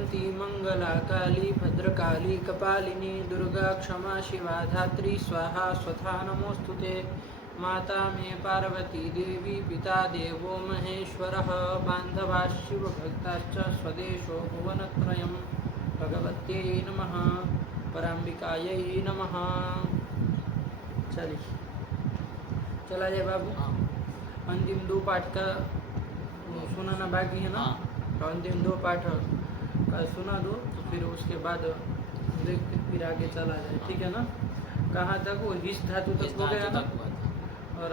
जयंती मंगला काली भद्रकाली कपालिनी दुर्गा क्षमा शिवा धात्री स्वाहा स्वधा नमोस्तुते। माता मे पार्वती देवी पिता देवो महेश्वरः बान्धवा शिवभक्ताश्च स्वदेशो भुवनत्रयम्। भगवत्यै नमः पराम्बिकायै नमः। चलिए चला जाए बाबू। अंतिम दो पाठ का सुनाना बाकी है ना। तो अंतिम दो पाठ का सुना दो तो फिर उसके बाद देखते फिर आगे चला जाए, ठीक है ना। कहाँ तक वो हिस धातु तक हो गया ना, और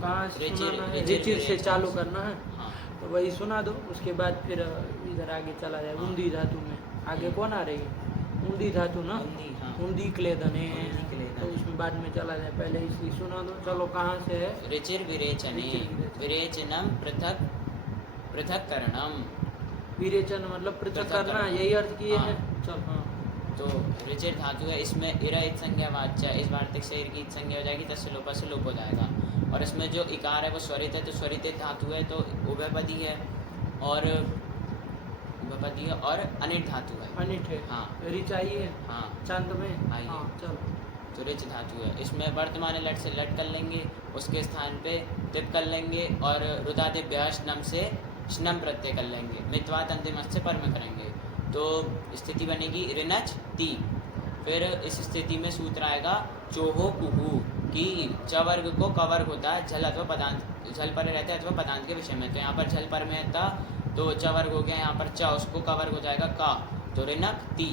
कहाँ सुनाना है, रिचिर से चालू करना है। तो वही सुना दो, उसके बाद फिर इधर आगे चला जाए। ऊंदी धातु में आगे कौन आ रही है, ऊंदी धातु ना, ऊंदी क्लेदने, तो उसमें बाद में चला जाए। पहले इसलिए सुना दो। चलो कहाँ से है। रिचिर विरेचने विरेचनम पृथक पृथक करणम। विरेचन मतलब पृथक करना, यही अर्थ किए हैं। चल हाँ। तो रिचिर धातु है, इसमें इरा इत संज्ञा वाच्य, इस वार्तिक शरीर की इत संज्ञा हो जाएगी, तस्य लोप से लोप हो जाएगा। और इसमें जो इकार है वो स्वरित है, तो स्वरित धातु है तो उभयपदी है, और उभयपदी है और अनिट धातु है। अनिट है, हाँ। रिच आई है, हाँ चांद में आई है। चलो तो रिच धातु है, इसमें वर्तमान लट से लट कर लेंगे, उसके स्थान पे तिप कर लेंगे, और रुदादिभ्य स्नम से स्नम प्रत्यय कर लेंगे, मित्वात अंतिम से पर में करेंगे। तो स्थिति बनेगी ऋणच ती। फिर इस स्थिति में सूत्र आएगा चोहो कुहू, कि च वर्ग को क वर्ग होता है झल अथवा पदांत, झल पर रहते हैं अथवा पदांत के विषय में। तो यहाँ पर झल पर में था तो च वर्ग हो गया, यहाँ पर च उसको क वर्ग हो जाएगा का, तो ऋणक ती।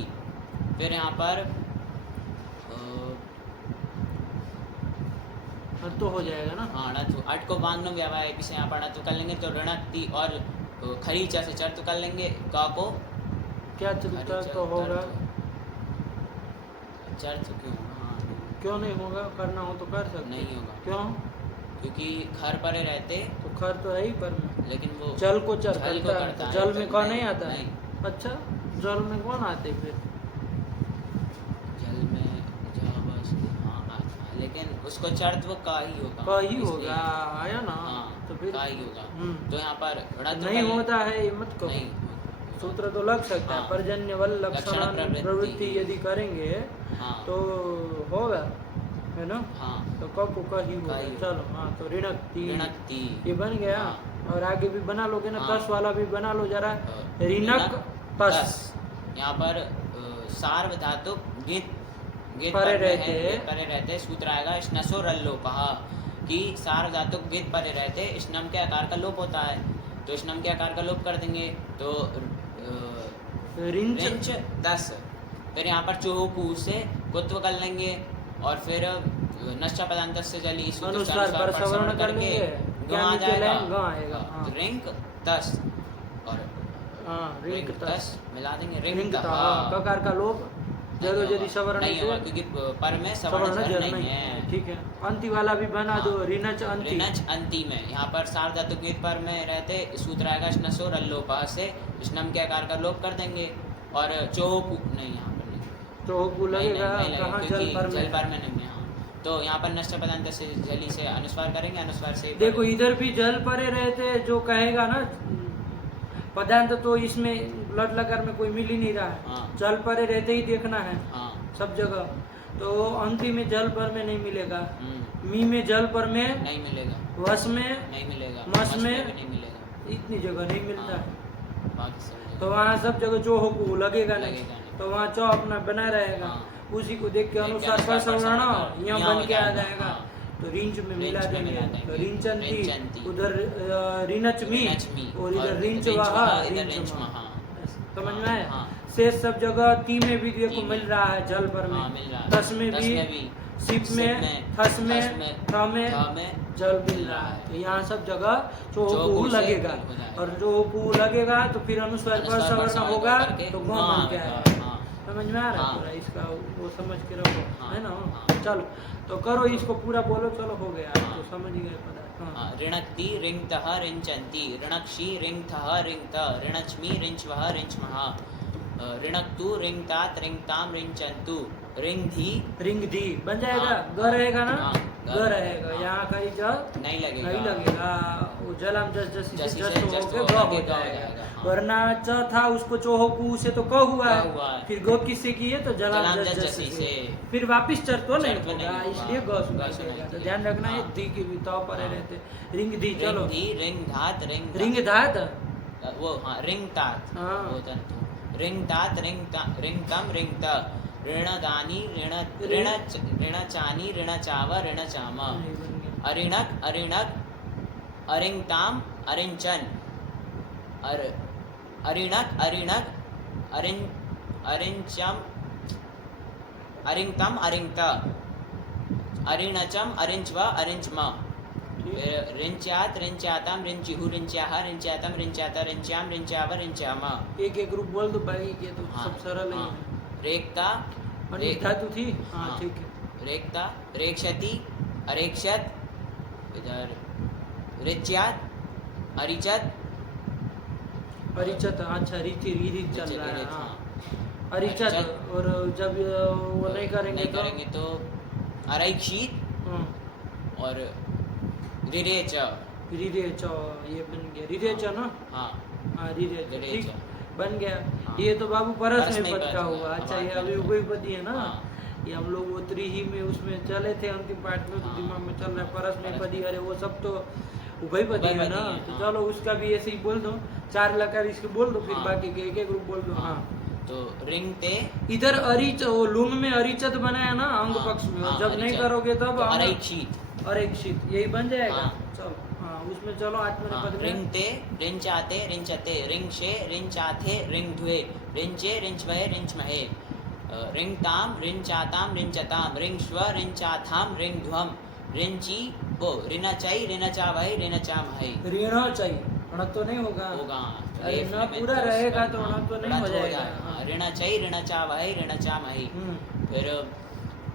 फिर यहाँ पर तो हो जाएगा ना। हाँ णत्व, अट को बांध लो व्यावहारिक से यहाँ पर णत्व कर लेंगे, तो ऋणक ती। और खरी च से चर्त कर लेंगे, का को क्या चलता तो होगा। चर्त क्यों, हाँ क्यों नहीं होगा, करना हो तो कर सकते। नहीं होगा, क्यों, क्योंकि खर परे रहते तो खर तो है ही पर में, लेकिन वो जल को चर जल को करता है, जल में तो कौन नहीं आता नहीं। है। अच्छा, जल में कौन आते फिर, जल में बस हाँ आता है, लेकिन उसको चर्त वो का ही होगा, का ही होगा, आया ना। हाँ तो फिर का ही होगा। तो यहाँ पर नहीं होता है, ये मत कहो। नहीं सूत्र तो लग सकता है, पर्जन्य वल लक्षण प्रवृत्ति यदि करेंगे तो होगा, है ना। तो कब को कही होगा। चलो हाँ, तो ऋणक्ति ये बन गया। और आगे भी बना लोगे ना, तस वाला भी बना लो जरा, ऋणक तस। यहाँ पर सार्व धातु गित परे रहते सूत्र आएगा स्नसो रल्लोपः, कि सार्व धातु गित परे रहते स्नम के आकार का लोप होता है, तो स्नम के आकार का लोप कर देंगे, तो रिंच 10। फिर यहाँ पर चोहू से कुत्व कर लेंगे, और फिर नश्चा पदांत से जली अनुस्वार पर सवर्ण करके आ जाएगा रिंक 10, और रिंक 10 मिला देंगे रिंक ककार का लोप जरूर यदि सवर्ण नहीं होगा, क्योंकि पर में सवर्ण नहीं है। ठीक है, अंति वाला भी बना दो, ऋणच अंति। ऋणच अंति में यहाँ पर सार धातु गीत पर में रहते सूत्र आएगा स्नसो रल्लोपः से स्नम के आकार का लोप कर देंगे, और चोहू नहीं, यहाँ पर नहीं, चोहू लगेगा कहाँ, जल पर में नहीं। तो यहाँ पर नष्ट पदांत से जली से अनुस्वार करेंगे, अनुस्वार से देखो इधर भी जल परे रहते जो कहेगा ना पदांत, तो इसमें लट लकार में कोई मिल ही नहीं रहा है। जल परे रहते ही देखना है सब जगह। तो अंति में जल पर में नहीं मिलेगा, मी में जल पर में नहीं मिलेगा, वस में नहीं मिलेगा, मस में नहीं मिलेगा, इतनी जगह नहीं मिलता है। तो तो वहाँ सब जगह जो हो लगेगा नहीं, तो वहाँ चौ अपना बना रहेगा, उसी को देख के अनुसार पर सवर्ण यहाँ बन के आ जाएगा। तो रिंच में मिला देंगे, तो रिंचंती, उधर ऋणचमी और इधर रिंच वहा रिंच महा। समझ में आया। शेष सब जगह ती में भी देखो मिल रहा है जल पर में, तस में भी, सिप में, थस में, थ में जल मिल रहा है। तो यहाँ सब जगह चोहू लगेगा, और जो पू लगेगा तो फिर अनुस्वार पर सवर्ण होगा, तो गौ बन के आएगा। समझ में आ रहा है इसका, वो समझ के रखो, है ना। चलो तो करो इसको पूरा बोलो, चलो हो गया, तो समझ गए पदार्थ। ऋणक्ति ऋंगतः ऋंचन्ति, ऋणक्षी ऋंगतः ऋंगत, ऋणच्मी ऋंचवः ऋंचमः, ऋणक्तु ऋंगतात ऋंगताम ऋंचन्तु, रिंगधी बन जाएगा। ग रहेगा ना, ग रहेगा, यहाँ कहीं जब नहीं लगेगा, नहीं लगेगा। वो जलम जस जसी से जसी से जस्ट जस्ट होके हो ग हो के ग हो जाएगा। जाएगा, हाँ। वरना च था उसको चोहो कु से तो क हुआ क हुआ है, है। फिर ग किससे की है तो जलम जलम जस जस जसी जसी से, से। फिर वापिस चर तो नहीं चर तो नहीं होगा, होगा, इसलिए ग सुनाई ग सुनाई देगा। तो देगा। ध्यान रखना है, हाँ। धी की भी तो परे हाँ। रहते। रिंग धी, चलो रिंग धी, रिंग धात, रिंग रिंग धात, वो हाँ रिंग तात, हाँ। वो तंतु रिंग तात, रिंग तम, रिंग त, ऋण दानी, ऋण चानी, ऋण चाव, ऋण चाम, नहीं बन गया। अरिणक, अरिणक, अरिंग ताम, अरिंचन, अरिणक, अरिणक, अरिंचम, अरिंगतम, अरिंगत, अरिणचम, अरिंचव, अरिंचम, फिर रिंच्यात, रिंच्यातम, रिंचिहु, रिंच्याह, रिंच्यातम, रिंच्यात, रिंच्याम, रिंच्याव, रिंच्याम, एक एक ग्रुप बोल दो, बाकी के तो हाँ, सब सरल ही हाँ। है। रेखता, अनिक धातु थी, हाँ हाँ। ठीक है। रेखता, रेक्षति, अरेक्षत, इधर रिच्यात, अरिचत, अरिचत, अच्छा रीति रीति चल रहा है, रिचत, हाँ। हाँ। अरिचत, अरिचत, और जब वो नहीं करेंगे तो अरैक्षित हाँ, और रिरेच, रिरेच, ये बन गया रिरेच ना, हाँ हाँ रिरेच, रिरेच। ठीक बन गया। हाँ। ये तो बाबू परस में परस्मय पद पद का का, हुआ। अच्छा, ये हाँ, अभी उभयपदी है ना, हाँ। ये हम लोग वो त्रिही में उसमें चले थे अंतिम पार्ट में, तो हाँ। दिमाग में चल रहा है परस में परस पदी, अरे वो सब तो उभयपदी है ना, उभयपदी है, तो हाँ। चलो उसका भी ऐसे ही बोल दो, 4 लकार इसके बोल दो, फिर हाँ। बाकी के एक एक ग्रुप बोल दो। हाँ, तो रिंगते, इधर अरिच, वो लुंग में अरिचत बनाया ना अंग हाँ, पक्ष में, और हाँ, जब नहीं अरिचत। करोगे तब तो अरैक्षित, अरेक्षित, यही बन जाएगा। हाँ। चलो हाँ, उसमें चलो आत्मनेपद में रिंगते, रिंचाते, रिंचते, रिंगशे, रिंचाथे, रिंगध्वे, रिंचे, रिंचवहे, रिंचमहे, रिंगताम, रिंचाताम, रिंचताम, रिंगश्व, रिंचाथाम, रिंगध्वम, रिंची, वो रिनचई, रिनचावहि, रिनचामहि, ऋण चाहिए, ऋण तो नहीं होगा, होगा। अरे न पूरा रहेगा तो ऋण तो नहीं हो जाएगा। ऋणचई, ऋणचावहि, ऋणचामहि, हम्म, फिर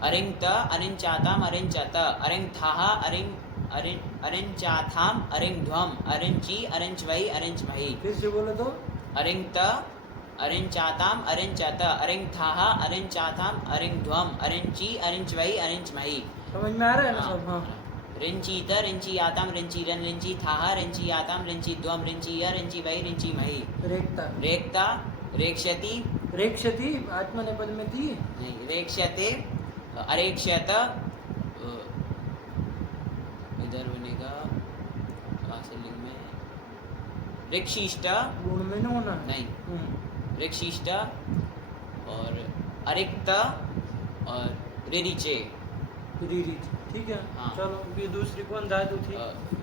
अरिंगत, अरिंचाताम, अरिंचत, अरिंगथाह, अरिंचाथाम, अरिंध्वम, अरिंची, अरिंचवहि, अरिंचमहि, फिर से बोलो तो अरिंगत, अरिंचाताम, अरिंचत, अरिंगथाह, अरिंचाथाम, अरिंध्वम, अरिंची, अरिंचवहि, अरिंचमहि, समझ में आ रहा है ना सब। हाँ, रिंचीत, रिंचियाताम, रिंचीरन, रिंचीथाह, रिंचियाताम, रिंचिध्वम, रिंचीय, रिंचिवहि, रिंचिमहि, रेखता, रेक्ता, रेक्ष्यति, रेक्षति आत्मनेपद में थी। नहीं रेक्ष्यते, अरेक्ष्यत, इधर बनेगा वासलिंग में रिक्षिष्ट, गुण में नहीं होना। नहीं हम्म, रिक्षिष्ट, और अरिक्त, और रिरिचे, रीरिच, ठीक है। हाँ। चलो, ये दूसरी कौन धातु थी?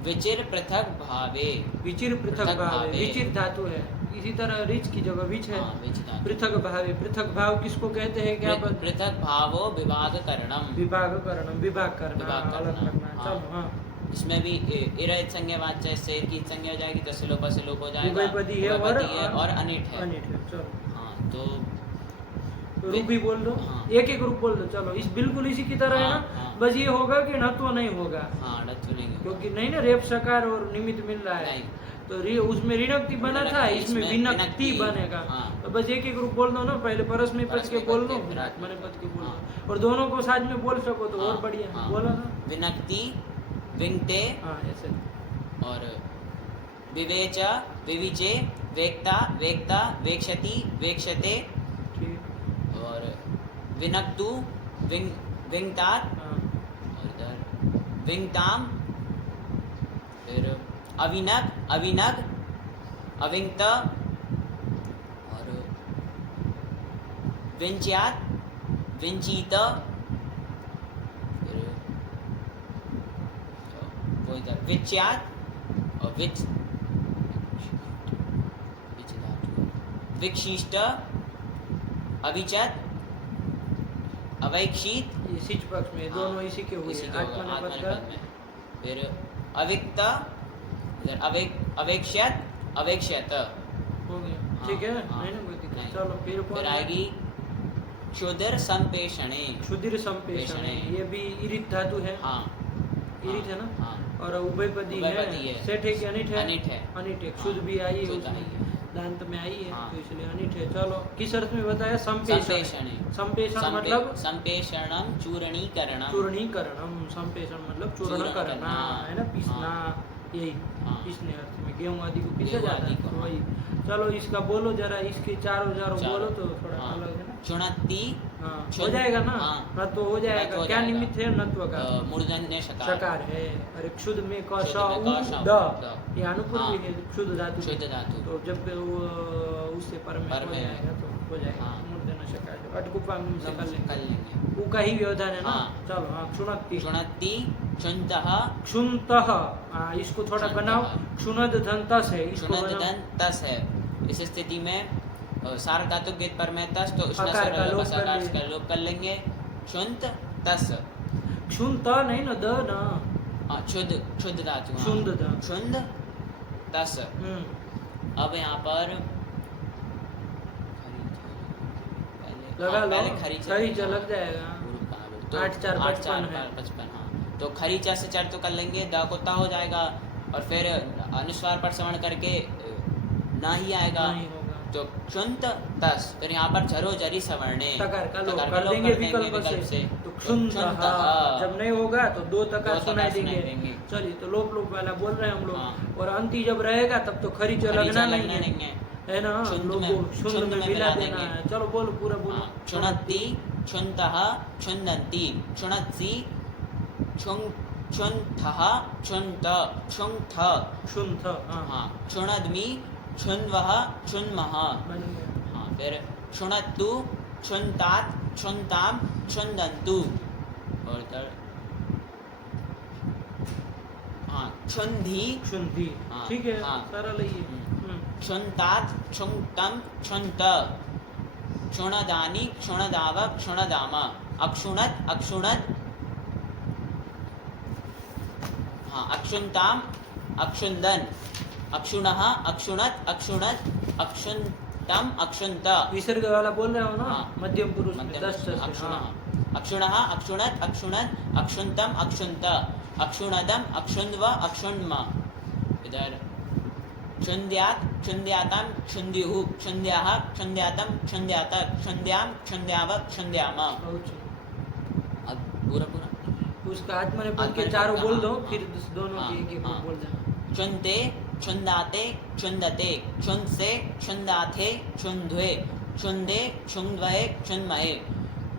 विचिर पृथक भावे, विचिर पृथक पृथक भाव है, भावे। विचिर धातु है। इसी तरह रिच की जगह विच है। हाँ, विच धातु। पृथक भाव है। पृथक भाव किसको कहते हैं? क्या पद? पृथक भावो विभाग करणम, विभाग करणम, विभाग करना, विभाग अलग करना, करना। हाँ। चलो हाँ, इसमें भी इरहित संज्ञा वाच्य शेर की संज्ञा हो जाएगी, तस्लोप असलोप हो जाएगा, उभयपदी है उभयपदी है और अनिट है। अनिट है। चलो, हाँ, तो रूप भी बोल दो। हाँ। एक एक रूप बोल दो। चलो, इस बिल्कुल इसी की तरह है हाँ, ना। हाँ। बस ये होगा कि न तो नहीं होगा, हाँ डच नहीं होगा। क्योंकि नहीं ना रेप सकार और निमित्त मिल रहा है। नहीं। तो उसमें ऋणक्ति बना था, ऋणक्ति, इसमें इसमें विनक्ति विनक्ति। बनेगा। हाँ। तो बस एक एक रूप बोल दो ना, पहले परस्मय पद के बोल दो, फिर आत्मनेपद पद के बोल दो, और दोनों को साथ में बोल सको तो और बढ़िया। हाँ। बोलो ना। विनक्ति, विंगते, हाँ, ऐसे। और विवेच, विविचे, वेक्ता, वेक्ता, वेक्षति, वेक्षते, ठीक। और विनक्तु, विंगतात, हाँ, और इधर विंगताम, फिर अविनग, अविनग, अविंगत, और विंच्यात, विंचीत, फिर वो इधर विच्यात, और विक्षिष्ट, अविचत, अवैक्षित, ये सिच पक्ष में दोनों इसी के हुए। इसी के होगा, आत्मनेपद का आत्मनेपद में। फिर अविक्त, इधर अवेक्ष्यत, अवेक्ष्यत, हो गया। हाँ, ठीक है, हाँ, नहीं ना कोई दिक्कत। नहीं। चलो, फिर कौन फिर है? आएगी क्षुद्र संपेषणे, क्षुद्र संपेषण, पेषणे। ये भी इरित धातु है। हाँ इरित है ना। हाँ, और उभयपदी उभयपदी है। है। सेठ है कि अनिट है? अनिट है। अनिट है। क्षुद्र भी आई है, क्षुद्र आई उसमें दांत में आई है, हाँ। तो इसलिए अनिट है। चलो, किस अर्थ में बताया? संपेषण। संपेषणे, संपेषण मतलब संपेषणम चूर्णीकरणम, चूर्णीकरणम। संपेषण मतलब चूर्ण चूर्ण करना, करना, है ना, पीसना। यही हाँ। इसने अर्थ में गेहूं आदि को पीसा गेहूं जाता आदि है को, तो हाँ। वही। चलो इसका बोलो जरा, इसके चारों चारों चारों, बोलो तो थोड़ा हाँ। अलग है ना। चुणत्ति हाँ हो चुन- जाएगा ना, हाँ। नत्व हो नत्व जाएगा। हो क्या जाएगा। निमित्त है नत्व का? मूर्धन्य शकार। शकार है। अरे क्षुद में क क्षुद्र श में उ क, श, द, द। ये अनुपूर्वी हाँ। है क्षुद धातु। शुद्ध धातु। तो जब वो उससे पर में पर हो में। जाएगा तो हो जाएगा हाँ। मूर्धन्य शकार। अटकुपांग से कर लेंगे। कर लेंगे। ऊ का ही व्यवधान है ना। हाँ। चलो हाँ क्षुणत्ति चुणत्ति चुनतः क्षुन्तः। हाँ इसको थोड़ा क्षुन्तः। बनाओ। क्षुणद दंतस है, इसको चुनद बनाओ। दन तस है। इस स्थिति में सार धातु गेट पर में तस, तो उष्ण अकार का स्वर लोप बस कर आकार लिए। का लोप कर लेंगे। क्षुंत तस। क्षुन्त नहीं ना, द ना। क्षुद क्षुद धातु, हाँ। क्षुंद द। क्षुंद तस। अब यहाँ पर लगा लो, पहले खरीचा खरीचा लग जाएगा। पूर्व कहाँ बोले? तो 8 4 8 4 55 है। 55, हाँ। तो खरीचा से चर तो कर लेंगे, द को ता हो जाएगा और फिर अनुस्वार पर श्रवण करके ना ही आएगा। नहीं होगा। तो क्षुंत तस, फिर यहाँ पर झरो झरी सवर्णे तकार का लोप तकार का कर लोप देंगे कर देंगे विकल्प से। तो क्षुंतः। क्षुन्तः जब नहीं होगा तो दो तकार दो तकार सुनाई सुनाई देंगे। देंगे। चलिए तो लोप लोप वाला बोल रहे हैं हम हाँ। लोग। और अंति जब रहेगा तब तो खरीचा लगना नहीं है, नहीं है। है ना। क्षुंद लोगों में- क्षुंद क्षुंद में में मिला मिला देना देंगे। है। चलो बोलो पूरा बोलो। हाँ, क्षुणत्ति क्षुन्तः क्षुण्डन्ति क्षुणत्सि क्षुं क्षुन्थः क्षुन्त क्षुंथ। क्षुन्थ, हाँ हाँ, क्षुणद्मि क्षुन्वः क्षुन्मः। बन गया। हाँ, फिर क्षुणत्तु क्षुन्तात् क्षुन्ताम् क्षुन्दन्तु। और इधर हाँ क्षुन्धि क्षुन्धि, हाँ, ठीक है। हाँ। सरल ही है। क्षुन्तात् क्षुन्तं क्षुन्त। क्षुणदानि क्षुणदाव क्षुणदाम। अक्षुणत् अक्षुणत्, हाँ, अक्षुन्ताम् अक्षुन्दन्। अक्षुणः अक्षुणत् अक्षुणत् अक्षुन्तम् अक्षुन्त। विसर्ग वाला बोल रहे हो ना, हाँ। मध्यम पुरुष में मध्यम 10 पुरुष, से, अक्षुणः हाँ। अक्षुणः अक्षुणत् अक्षुणत् अक्षुन्तम् अक्षुन्त। अक्षुणदम् अक्षुन्व अक्षुण्म। इधर क्षुन्द्यात् क्षुन्द्यातां क्षुन्द्युः क्षुन्द्याः क्षुन्द्यातं क्षुन्द्यात क्षुन्द्यां क्षुन्द्याव क्षुन्द्याम। बहुत सुंदर। अब पूरा पूरा उसका आत्मा ने पद के आत्मा ने चारों पद, बोल हाँ, दो, हाँ। फिर दोनों हाँ, के एक एक हाँ। बोल देना। क्षुन्ते क्षुन्दाते क्षुन्दते क्षुन्से क्षुन्दाथे क्षुन्ध्वे क्षुन्दे क्षुन्ध्वये क्षुन्मये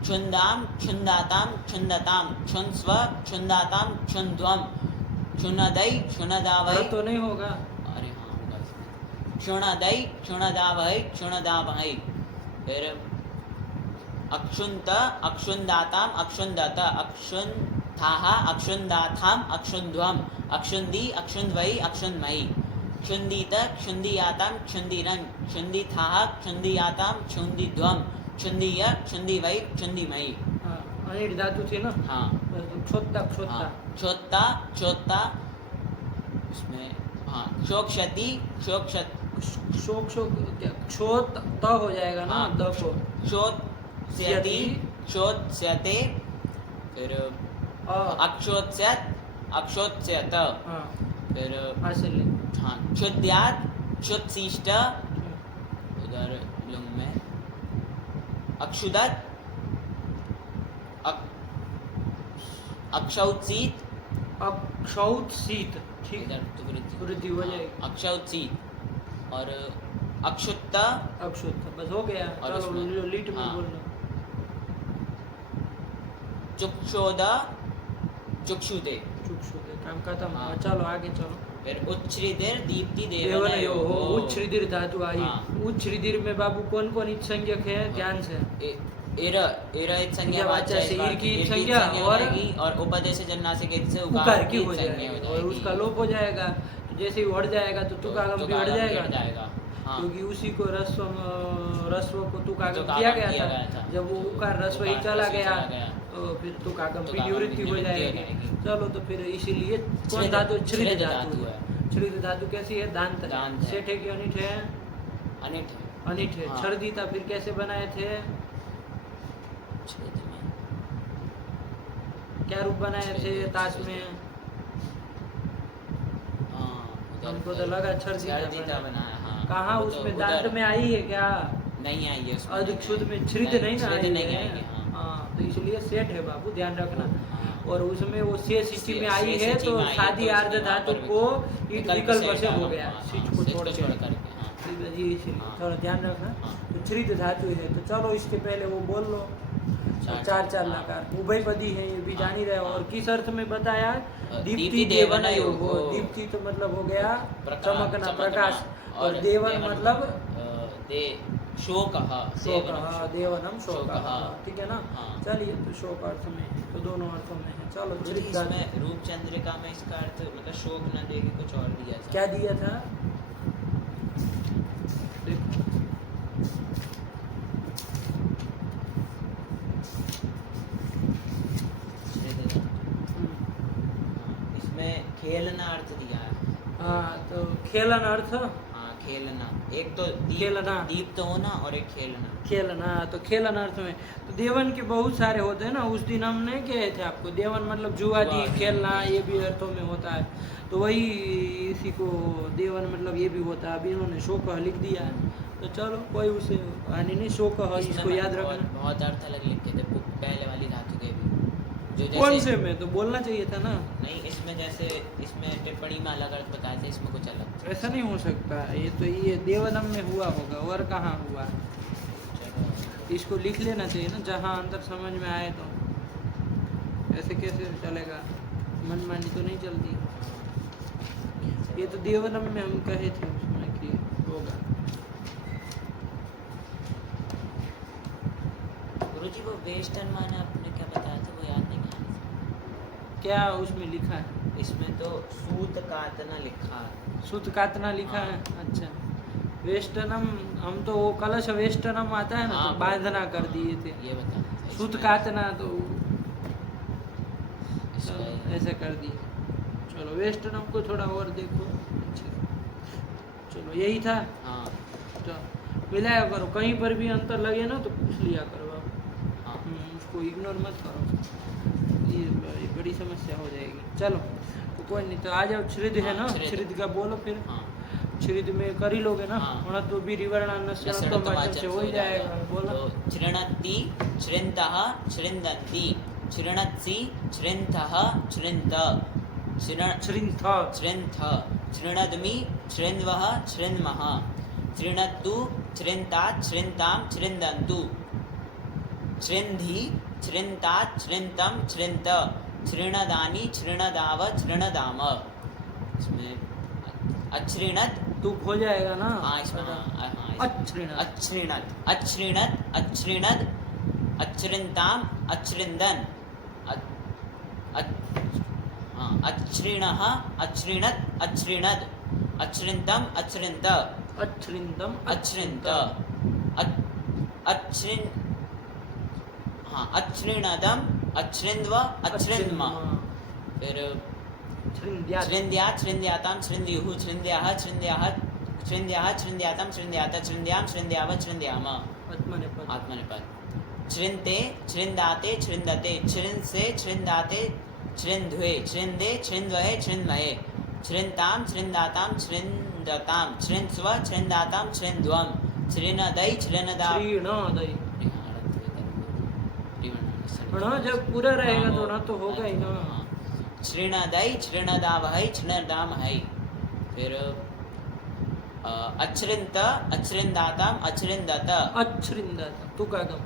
क्षुन्दां क्षुन्दातां क्षुन्दतां क्षुन्स्व क्षुन्दातां क्षुन्ध्वम् क्षुनदै क्षुनदावै। तो नहीं होगा। अरे हाँ होगा इसमें। क्षुणदै क्षुणदावै क्षुणदावहै। फिर अक्षुन्त अक्षुन्दाताम् अक्षुन्दत अक्षुन्थाः अक्षुन्दाथाम् अक्षुन्ध्वम् अक्षुन्दी अक्षुन्ध्वै अक्षुन्मयि क्षुन्दीत क्षुन्दीयातां क्षुन्दीरन् क्षुन्दीथाः क्षुन्दीयातां क्षुन्दीध्वम् क्षुन्दीय क्षुन्दीवै क्षुन्दीमयि। हाँ, अनिट धातु थी ना। हाँ, बस तो क्षोत्ता क्षोत्ता। हाँ, क्षोत्ता क्षोत्ता इसमें, हाँ, क्षोक्षति क्षोक्षत शोक शोक क्या क्षोत त हो जाएगा ना, हाँ। द को। क्षोत्स्यति क्षोत्स्यते। फिर अक्षोत्स्यत् अक्षोत्स्यत। हाँ फिर ऐसे ले। हाँ, क्षुद्यात् क्षुत्सिष्ट। उधर लुंग में अक्षुदत् अक्षौत्सीत। अक्षौत शीत, ठीक। इधर तो वृद्धि हो हाँ, जाएगी। अक्षौत्सीत और अक्षुत्त। अक्षुत बस हो गया। और चलो इसमें- लीट में हाँ। बोलना। चुक्षोद चुक्षुदे। चुक्षुदे काम खत्म। हाँ। हाँ, चलो आगे चलो। फिर उच्छ्रिदिर दीप्ति देवनयो हो, देवनयो। उच्छ्रिदिर धातु आई। हाँ। उच्छ्रिदिर में बाबू कौन कौन इत संज्ञक है, ध्यान से। एर इत संज्ञा संज्ञा वाच्य वाच्य से इस ईर की बार संज्ञा हो और- जाएगी और उपदेश जन्नासिक से उकार की हो संज्ञा जाएगी और उसका लोप हो जाएगा। तो जैसे ही हट जाएगा तो तुकागम भी हट जाएगा। हाँ। क्योंकि उसी को रस्व को तुकागम तुकागम किया गया किया था। गया था। जब वो उकार रस्व ही उकार चला रस्व गया चला गया। तो फिर तुकागम की तुकागम निवृत्ति की हो निवृत्ति हो जाएगी। जाएगी। चलो तो फिर इसीलिए कौन छ्रिद- धातु? छ्रिद छ्रिद धातु धातु है। है। छ्रिद धातु कैसी है? दांत है। दांत है। सेठ है कि अनिठ है? अनिट है। अनिठ है। हाँ। छर्दी था, फिर कैसे बनाए थे? छेद में क्या रूप बनाए थे छेद- ताश छेद। में? हाँ, उधर हमको तो लगा छर्दी था छर्दीता बनाया। हाँ, कहाँ वो तो उसमें उधर दांत में आई है क्या? नहीं आई है उसमें। अधिक शुद्ध में छ्रिद नहीं ना छ्रिद आई नहीं है। आई है, हाँ। हाँ तो इसलिए सेठ है बाबू, ध्यान रखना। हाँ। और उसमें वो से सिटी में आई से है सिटी तो में आई है, शादी तो आर्ध इसने वहाँ धातु पर को ईट विकल्प से हो डाला, गया, हाँ, सिच हाँ, को सिच छोड़ को छोड़ करके, हाँ। ठीक है जी, इसलिए हाँ। थोड़ा ध्यान रखना। हाँ। तो छृद धातु है, तो चलो इसके पहले वो बोल लो। चार- चार चार हाँ। लकार उभयपदी है, ये भी हाँ, जान ही रहे हो। और हाँ। किस अर्थ में बताया? दीप्ति दीप्ति देवन देवन योग। योग। दीप्ति तो मतलब हो गया चमकना, चमकना, प्रकाश। और देवन मतलब दे शोक, शोक, देवनम शोक, शोकः। ठीक है ना। हाँ। चलिए, तो शोक अर्थ में है, तो दोनों अर्थों में है। चलो मुझे छृद धातु। इसमें रूप चंद्रिका में इसका अर्थ मतलब शोक न देके कुछ और दिया था। क्या दिया था? देखो, इसमें खेलना अर्थ दिया है। हाँ, तो खेलन अर्थ, हाँ, खेलना। एक तो खेलना। दीप्त होना और एक खेलना। खेलना, तो खेलन अर्थ में तो देवन के बहुत सारे होते हैं ना। उस दिन हमने कहे थे आपको, देवन मतलब जुआदी जुआ खेलना, ये भी हाँ। अर्थों में होता है। तो वही इसी को देवन मतलब ये भी होता है। अभी इन्होंने शोक लिख दिया है, तो चलो कोई उसे हानि नहीं। शोक इसमें इसको याद रखना। बहुत अर्थ अलग लिखे थे पहले वाली धातु के भी, जो कौन जैसे से में तो बोलना चाहिए था ना। नहीं, इसमें जैसे इसमें टिप्पणी में अलग अर्थ बताए थे, इसमें कुछ अलग था। ऐसा नहीं हो सकता, ये तो ये देवनम में हुआ होगा, और कहाँ हुआ। चलो, इसको लिख लेना चाहिए ना, जहाँ अंतर समझ में आए। तो ऐसे कैसे चलेगा, मनमानी तो नहीं चलती। ये तो देवनम में हम कहे थे उसमें कि होगा। गुरुजी वो वेस्टर्न माने आपने क्या बताया था, वो याद नहीं आ रहा। क्या उसमें लिखा है? इसमें तो सूत कातना लिखा है। सूत कातना लिखा है। अच्छा, वेस्टनम, हम तो वो कलश वेस्टनम आता है ना, हाँ, तो बांधना कर दिए थे। ये बताया था। सूत इसमें- कातना तो इसमें- ऐसे कर दिए। चलो वेस्टनम को थोड़ा और देखो। अच्छा, चलो यही था। हाँ, तो मिलाया करो, कहीं पर भी अंतर लगे ना तो पूछ लिया करो आप। हाँ। उसको इग्नोर मत करो, ये बड़ी समस्या हो जाएगी। चलो, तो कोई नहीं, तो आ जाओ। छृद है ना, हाँ, छृद। छृद का बोलो फिर। हाँ। छृद में कर ही लोगे ना। हाँ। वरना तो भी रिवर्णान्न से तो माध्यम से हो ही जाएगा। बोलो। तो छृणति छृन्तः छृन्दन्ति छृणत्सि छृन्तः छृन्त छृन्थ, छृन्थ छृणद्मि छृण्वः छृण्मः छृणत्तु छृन्तात् छृन्तां छृन्दन्तु छृन्धि छृन्तात् छृन्तं छृन्त छृणदानि छृणदाव छृणदाम। इसमें अछृणत् तू हो जाएगा ना। हाँ, इसमें अछृणत्, अछृणत् अछृणत् अछृणद अछृन्ताम अछृन्दन अछृणः अछृणत् अछृणद अछृन्तम अछृन्त अछृन्दम, अछृन्त अछृन् हाँ अछृणदम अछृन्व अछृन्म। फिर छृन्द्यात्, छृन्द्या छृन्द्यातां छृन्द्युः छृन्द्याः छृन्द्याः छृन्द्याः छृन्द्यातां छृन्द्यात छृन्द्यां छृन्द्याव छृन्द्याम। आत्मनेपद। आत्मनेपद। छृन्ते छृन्दाते छृन्दते छृन्से छृन्दाते छृन्ध्वे छृन्दे छृन्ध्वहे छृन्महे छृन्तां छृन्दातां छृन्दतां छृन्स्व छृन्दातां छृन्ध्वं छृनदै छृनदा। श्रीणोदय। हाँ, जब पूरा रहेगा तो ना तो होगा ही ना। छृणदै छृणदावहै छृणदामहै। फिर अछृन्त अछृन्दाताम अछृन्दत अछृन्दत, तू का गम।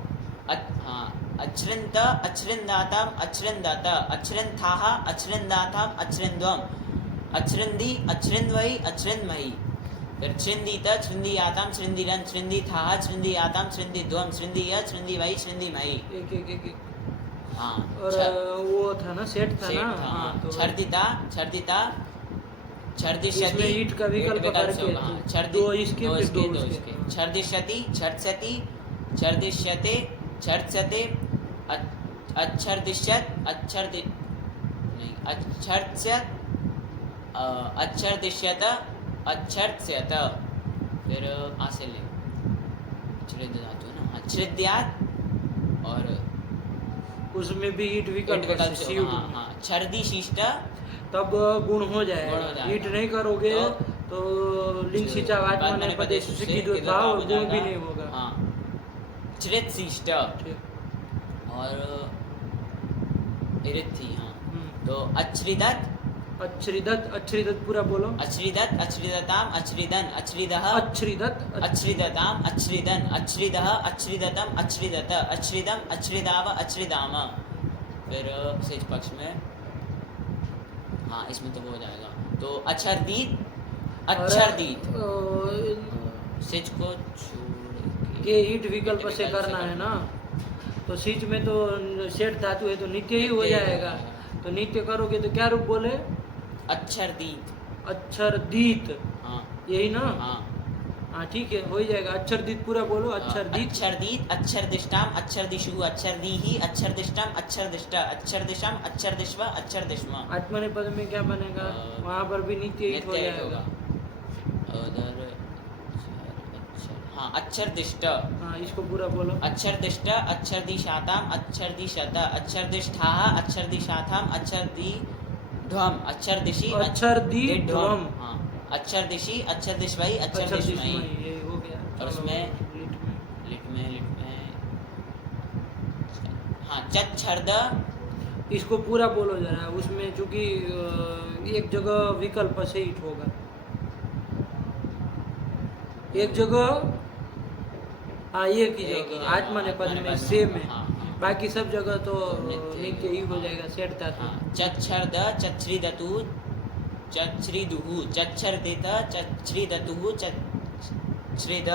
हाँ अछृन्त अछृन्दाताम अछृन्दत अछृन्थाः अछृन्दाताम अछृन्द्वम अछृन्दी अछृन्वै अछृन्महि। फिर छृन्दीत छृन्दीयाताम छृन्दीरन छृन्दीथाः छृन्दीयाताम छृन्दीध्वम छृन्दीय छृन्दीवै छृन्दीमहि। एक एक एक एक। हाँ, और वो था ना, सेट था ना। हाँ, तो छर्दिता छर्दिता छर्दिष्यति। इसमें ईट का विकल्प करके हाँ, तो छर्दि दो इसके दो फिर इसके दो दो उसके। इसके छर्दिष्यति छर्त्स्यति छर्दिष्यते छर्त्स्यते अच्छर्दिष्यत अच्छर्दि नहीं अच्छर्त्स्यत अच्छर्दिष्यत अच्छर्त्स्यत। फिर आसे ले छृद धातु ना। हाँ, छृद्यात् और उसमें भी ईट विकल्प ईट विकल्प से से, हाँ, हाँ, छर्दि शिष्ट तब गुण हो गुण हो जाएगा। जाएगा। ईट नहीं करोगे तो लिंग सिंचा आत्मने पदे सुसिद्धि था और गुण भी नहीं होगा। हाँ, छृत शिष्ट ठीक। और इरित थी, हाँ। हम्म। तो अच्रिदत, अच्छरिदत, अच्छरिदत पूरा बोलो। अच्रिदत, अच्रिदताम, अच्रिदन, अच्रिदः, अच्छरिदत, अच्रिदताम, अच्रिदन, अच्रिदः, अच्रिदतम, अच्रिदत, अच्रिदम, अच्रिदाव, अच्रिदाम। फिर सेज पक्ष में, हाँ इसमें तो वो हो जाएगा। तो अक्षरदीत, अक्षरदीत, सेज को छोड़ के ये ईट विकल्प से करना है ना, तो सिच में तो सेठ धातु है तो नित्य ही हो जाएगा। तो नित्य करोगे तो क्या रूप बोले? अक्षरदीत, अच्छरदीत, हाँ यही ना? हाँ। हाँ ठीक है, हो ही जाएगा। अच्छरदीत पूरा बोलो। अच्छरदीत, अक्षरदीत, अक्षरदिष्टाम, अक्षरदिशु, अक्षरदीहि, अक्षरदिष्टाम, अक्षरदिष्टा, अक्षरदिशाम, अक्षरदिश्वा, अक्षरदिश्मा। आत्मनेपद में क्या बनेगा? वहाँ पर भी नित्य ही हो जाएगा। उधर हाँ अक्षरदिष्ट, हाँ इसको पूरा बोलो। अक्षरदिष्ट, अक्षरदिशाताम, अक्षरदिशत, अक्षरदिष्ठाः, अक्षरदिशाथाम, अक्षरदिध्वम, अक्षरदिशि, अच्छरदीध्वम, हाँ अक्षरदिशि, अक्षरदिश्वै, अक्षरदिश्मै। ये हो गया। और उसमें लिट में हाँ चच्छर्द, इसको पूरा बोलो जरा। उसमें चूंकि एक जगह विकल्प से हिट होगा, एक जगह, हाँ एक ही जगह आत्मनेपद में से में, हाँ, हाँ। बाकी सब जगह तो नित्य नित्य ही हो जाएगा। सेठ धातु। हाँ चच्छर्द, चच्छ्रिदतु, चच्छ्रिदुः, चच्छ्रदित, चच्छ्रिदतुः, चच्छ्रिद,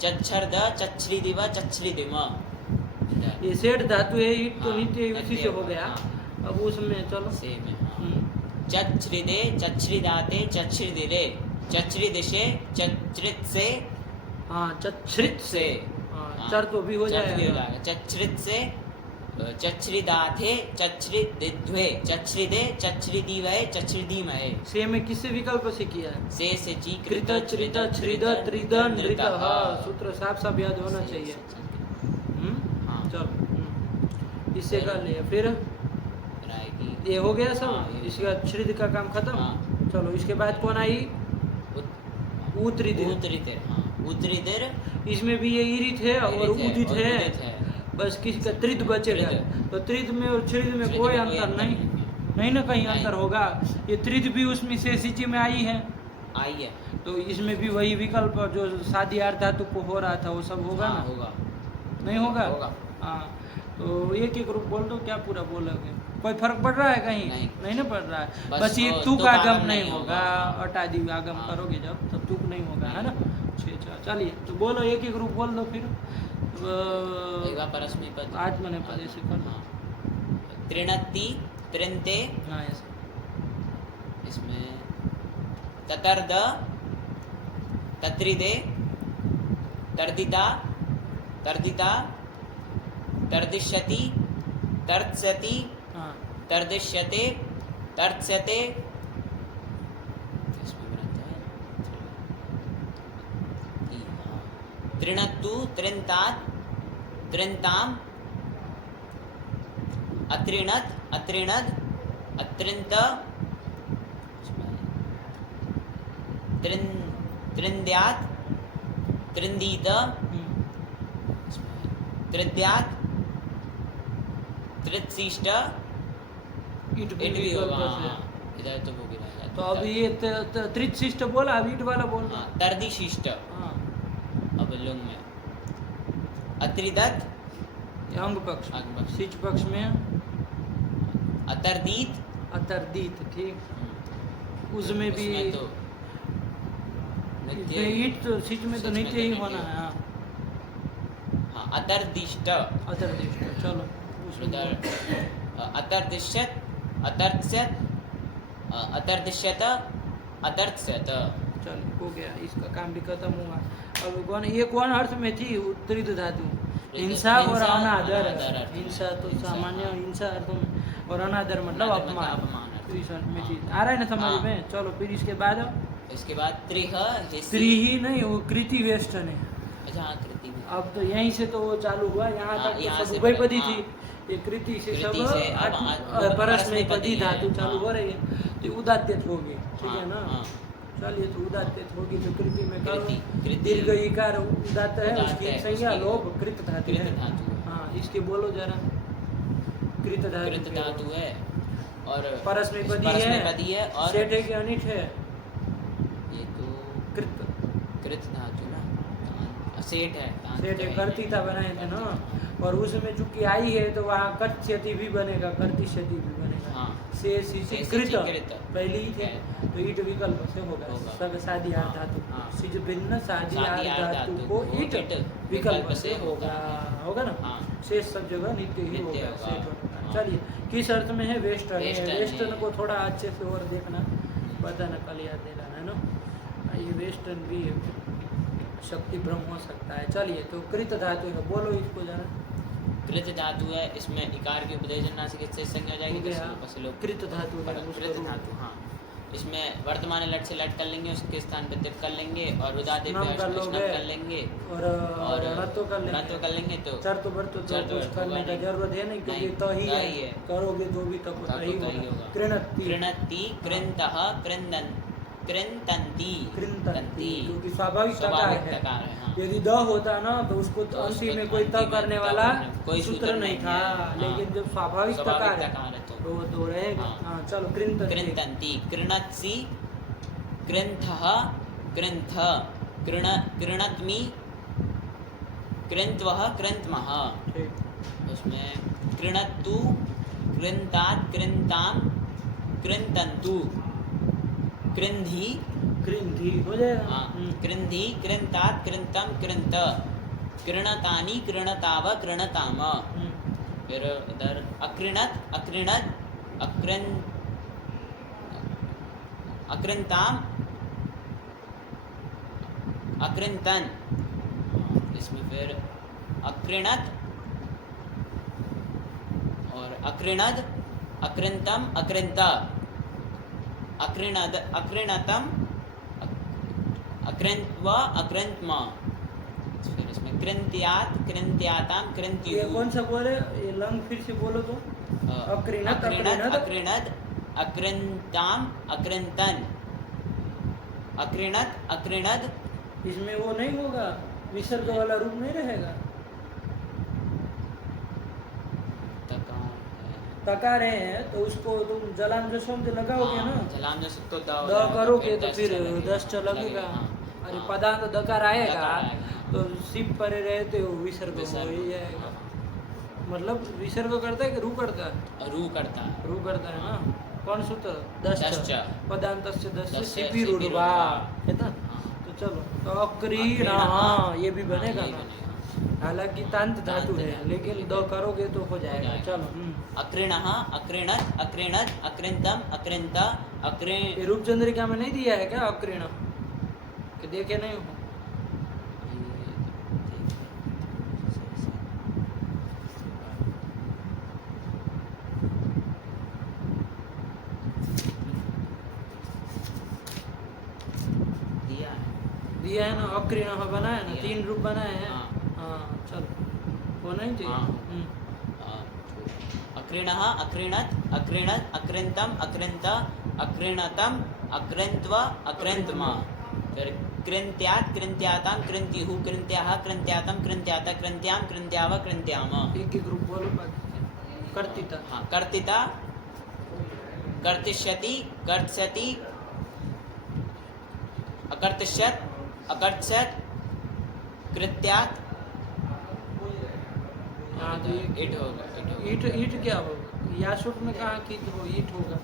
चच्छर्द, चच्छ्रिदिव, चच्छ्रिदिम। ये सेठ धातु है, ईट तो हाँ, नित्य ही उसी से हो गया। हाँ। अब उसमें चलो। से में, हाँ। हम्म। चच्छ्रिदे, चच्छ्रिदाते, चच्छ्रिदिरे, चच्छ्रिदिशे, चच्छ्रित्से, हाँ चच्छ्रित से। हाँ हाँ, चर तो भी हो जाएगा। चच्छ्रित से, चच्छ्रिदाथे, चच्छ्रिदिध्वे, चच्छ्रिदे, चच्छ्रिदिवै, चच्छ्रिदिमहे। से में किससे विकल्प से किया है? से ची कृत, त्रित, छ्रिद, त्रिद, नृत। हाँ सूत्र साफ साफ याद होना चाहिए। हाँ। चलो इससे कर लिया। फिर रायगी ये हो गया सब। हाँ, ये इसका छ्रिद का काम खत्म। हाँ। चलो इसके बाद कौन आई? उत्तरिदिर। उत्तरिदिर, हाँ उत्तरिदिर, इसमें भी ये ईरित है और उदित है। बस किसका त्रिद बचेगा। तो त्रिद में और छ्रिद में कोई अंतर नहीं, नहीं ना कहीं अंतर होगा। ये त्रिद भी उसमें से सिचि में आई है, आई है। तो इसमें भी वही विकल्प जो शादी अर्थ धातु को हो रहा था वो सब होगा हाँ, ना? होगा। नहीं होगा? होगा। हाँ तो एक एक रूप बोल दो। क्या पूरा बोलोगे? कोई फर्क पड़ रहा है कहीं? नहीं। ना पड़ रहा है। बस बस ये वो तुक तुक आगम आगम नहीं नहीं होगा। होगा। अटादी आगम हाँ। करोगे जब तब तुक नहीं होगा, है ना? अच्छा चलिए तो बोलो, एक एक रूप बोल दो फिर। एगा परस्मै पद, आत्मनेपद ऐसे कर दो। हाँ। त्रिणत्ति, त्रिन्ते, हाँ ऐसे। इसमें ततर्द, तत्रिदे, तर्दिता, तर्दिता, तर्दिष्यति, तर्त्स्यति, हाँ तर्दिष्यते, तर्त्स्यते। इसमें बनता है हाँ। त्रिणत्तु, त्रिन्तात्, त्रिन्ताम्, अत्रिणत्, अत्रिणद्, अत्रिन्त, त्रिन्द्यात्, त्रिन्दीत, त्रिद्यात्, त्रित्सिष्ट, ईट इट भी होगा। विकल्प से। हाँ, इधर तो वो भी रहेगा। तो अब ये त्रिशिष्ट बोला, अब ईट वाला बोल। हाँ, तर्दिशिष्ट, हाँ अब लुंग में अत्रिदत्, ये अंग पक्ष, अंग पक्ष। सिच पक्ष में अतर्दीत, अतर्दित। ठीक, उसमें भी उसमें तो इसमें ईट तो सिच में तो सिच में नित्य ही तो होना नित्य है। हाँ हाँ अतर्दिष्ट, अतर्दिष्ट। चलो उसमें उधर अतर्दिश्यत, अतर्त्स्यत, अतर्दिश्यत, अतर्त्स्यत। चल हो गया, इसका काम भी खत्म हुआ। अब कौन, ये कौन अर्थ में थी? उत्तरित धातु, हिंसा और हिंसा, अनादर। अनादर अर्थ में। हिंसा तो हिंसा, सामान्य हाँ। हिंसा अर्थों में, और अनादर मतलब अनादर मतलब अपमान। अपमान अर्थ। तो इस अर्थ में हाँ। थी। आ रहा है ना समझ हाँ। में? चलो फिर इसके बाद इसके बाद त्रिह, हिसी। स्त्री ही नहीं, वो कृति वेष्टन है। अच्छा हाँ, कृति भी। अब तो यहीं से तो वो चालू हुआ, यहाँ हाँ, तक यहाँ तो से सब उभयपदी हाँ। थी। ये कृति से सब कृति से अब परस्मैपदी है। धातु चालू हाँ। हो रही है, तो उदात्त होगी। ठीक है ना? हाँ, चलिए तो उदात्त होगी तो कृति में करो। कृति दीर्घ इकार उदात्त है, उदात्त उसकी है, संज्ञा उसकी लोभ कृत धातु कृत है। धातु। हाँ इसके बोलो जरा। कृत धातु कृत धातु है और परस्मैपदी परस्मैपदी है और सेठ है कि अनिठ है? ये तो कृत कृत धातु ना, सेठ है, सेठ है, कर्तिता बनाए थे ना, और उसमें चूंकि आई है तो वहाँ कच्छति भी बनेगा, कर्तिष्यति भी बनेगा। हाँ। से सिचि से कृत सिचि कृत। पहले ही थे, तो ईट विकल्प से होगा। सब सादी हाँ, आर्ध धातु हाँ। सिज भिन्न सादी सादी आर्ध आर्ध धातु धातु को को ईट ईट विकल्प से होगा, होगा ना? हाँ। शेष सब जगह नित्य ही नित्य होगा, होगा। सेठ होगा। हाँ। चलिए, किस अर्थ में है? वेस्टर्न है। वेस्टर्न वेस्टर्न है। को थोड़ा अच्छे से और देखना, बताना, कल याद दिलाना, है ना? ये वेस्टर्न भी शक्ति भ्रम हो सकता है। चलिए, तो कृत धातु है, बोलो इसको जरा। कृत धातु है, इसमें इकार की उपदेशन नासिक इससे संज्ञा हो जाएगी। हो गया। किसी लोग कृत धातु है, कृत धातु, हाँ। इसमें वर्तमान लट से लट कर लेंगे, उसके स्थान पे तिप कर लेंगे और रुदादि स्नम कर लोगे। कर लेंगे और रणत्व कर लेंगे। रणत्व कर लेंगे तो चर तो बर्त तो चर तो कुछ बर्त करने होगा का नहीं। जरूरत है नहीं, क्योंकि नहीं, तो ही तो ही है, है। करोगे तो भी तब तब ही तो ही होगा। होगा। कृणत्ति, कृणति, कृन्तः, कृन्तन्ति, कृन्तन्ति, क्योंकि स्वाभाविक तकार है। तकार है, हाँ। यदि द होता ना तो उसको तो अंतिम उसको में कोई त अंतिम में करने त वाला करने- कोई सूत्र नहीं था, हाँ। लेकिन जब स्वाभाविक तकार है तकार है तो वो तो रहेगा। हाँ। हाँ, चलो, कृन्तन्ति। कृन्तन्ति, कृणत्सि, कृन्थः, कृन्थ, कृणत्मि, कृन्त्वः, कृन्त्मः। ठीक। उसमें कृणत्तु, कृन्तात्, कृन्तां, कृन्तन्तु, कृन्धि, कृन्धि हो जाएगा। हाँ, कृन्धि, कृन्तात्, कृन्तं, कृन्त, कृणतानि, कृणताव, कृणताम। फिर इधर अकृणत, अकृणत, अकृन्ताम, अकृन्तन। इसमें फिर अकृणत और अकृणद, अकृन्तम, अकृन्त, अकृणद, अकृणतम, अकृन्त्वा, अकृन्त्म। फिर इसमें कृन्त्यात्, कृन्त्यातां, ये कृन्त्युः। कौन सा बोले? ये लंग फिर से बोलो तो। अकृणत, अकृणत, अकृणत, अकृणद, अकृन्ताम, अकृन्तन, अकृणत, अकृणद। इसमें वो नहीं होगा, विसर्ग वाला रूप नहीं रहेगा। तकार है तो उसको तुम जलाम जसम से लगाओगे ना, जलाम जस तो द करोगे तो फिर दस लगेगा। लगेगा। हाँ, अरे हाँ। पदांत दकार आएगा दकार आएगा। तो सिप परे रहते हो विसर्ग हो विसर्ग, ही जाएगा। हाँ। मतलब विसर्ग करता है कि रू करता है? रू करता है। रू करता है ना। कौन सूत्र? दश्च। दश्च। पदांत से दस दस्य सिपी सिपि रूढ़वा, रूढ़वा। है ना? हाँ। तो चलो, तो अक्रीण, हाँ, ये भी बनेगा ये ना। बनेगा। हालांकि तांत धातु है, तांत लेकिन धातु। द करोगे तो हो जाएगा। जाएगा। चलो। अकृणः, अकृणत, अकृणत, अकृन्तम, अकृन्त, ये रूप चंद्रिका में नहीं दिया है क्या अक्रीण? कि देखे नहीं हो? दिया है ना, अक्रीण बना है ना, दिया। 3 रूप बनाए हैं। हाँ। हाँ, चलो, वो नहीं चाहिए। हाँ। अकृणः, अकृणत, अकृणत, अकृन्तम, अकृन्त, अकृणतम, अकृन्त्व, अकृन्तम। फिर कृन्त्यात्, कृन्त्यातां, कृन्त्युः, कृन्त्याः, कृन्त्यातं, कृन्त्यात, कृन्त्यां, कृन्त्याव, कृन्त्याम। एक एक रूप बोलो बाकी। कर्तिता। हाँ, कर्तिता, कर्तिष्यति, कर्त्स्यति, अकर्तिष्यत्, अकर्त्स्यत्, कृत्यात्। हाँ, तो ये ईट होगा, ईट होगा। ईट, ईट क्या होगा? यासुट में कहा कि तो ईट होगा।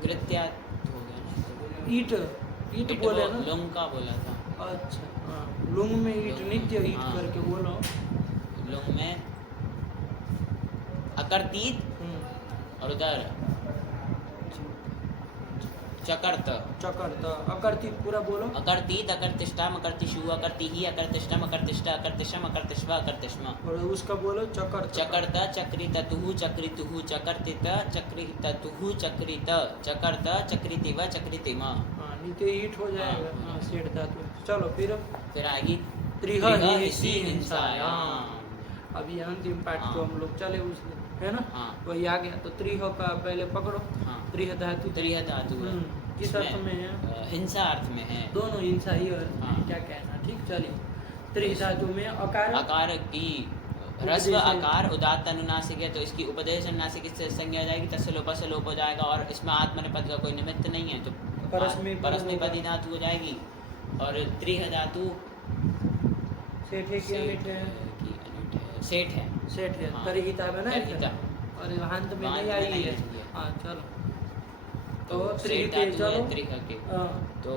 कृत्यात् हो गया ना। ईट, ईट ईट बोले वो ना। लुंग का बोला था। अच्छा, हाँ, लुंग में ईट, नित्य ईट हाँ। करके बोलो। लुंग में अकर्तीत और उधर चकर्त। चकर्त, अकर्तित पूरा बोलो। अकर्तीत, अकर्तिष्टाम, अकर्तिषु, अकर्तिहि, अकर्तिष्टम, अकर्तिष्ट, अकर्तिषम, अकर्तिष्व, अकर्तिष्म। और उसका बोलो चकर्त। चकर्त, चक्रिततुः, चक्रितुः, चकर्तित, चक्रिततुः, चक्रित, चकर्त, चक्रितिव, चक्रितिम। हाँ, नित्य ईट हो जाएगा। हाँ। हाँ, सेठ धातु। चलो फिर आएगी त्रिह हिंसी हिंसायाम। अभी अंतिम पार्ट को हाँ। हम लोग चले उस, है ना? हाँ। वही आ गया। तो त्रिह का पहले पकड़ो। हाँ। त्रिह धातु। त्रिह धातु है। किस अर्थ में है? हिंसा अर्थ में है। दोनों हिंसा ही अर्थ में। हाँ। क्या कहना? ठीक, चलिए। त्रिह धातु में अकार। अकार की ह्रस्व आकार उदात्त अनुनासिक है, तो इसकी उपदेश अनुनासिक इससे संज्ञा हो जाएगी, तस्य लोप से लोप हो जाएगा, और इसमें आत्मनेपद का कोई निमित्त नहीं है, तो परस्मैपदी धातु हो जाएगी। और त्रिह धातु सेठ है कि अनिट है? सेठ है। सेठ है। हाँ। परिहिता में नहीं परिहिता। और अंत में हाँ, नहीं में आई नहीं है। आई है। हाँ चलो। तो तो त्रिह सेठ के धातु चलो। है त्रिह के। हाँ। तो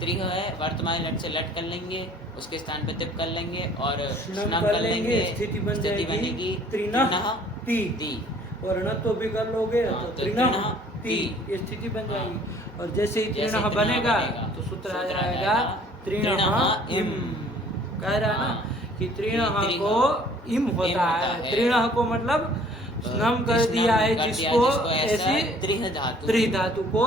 त्रिह है, वर्तमान लट से लट कर लेंगे, उसके स्थान पे तिप कर लेंगे और श्नम कर लेंगे, स्थिति बन जाएगी बनेगी त्रिनः ती। ती। और णत्व तो भी कर लोगे हाँ, तो तो त्रिनः त्रिनः ती, ती। ये स्थिति बन हाँ। जाएगी। और जैसे ही जैसे त्रिनः त्रिनः बनेगा बनेगा, तो सूत्र आ सूत्र आ जाएगा जाएगा त्रिनः इम। कह रहा है ना हाँ। कि त्रिनः त्रिनः को इम होता है। त्रिनः को मतलब स्नम कर दिया है जिसको ऐसी त्रिह धातु त्रिधातु को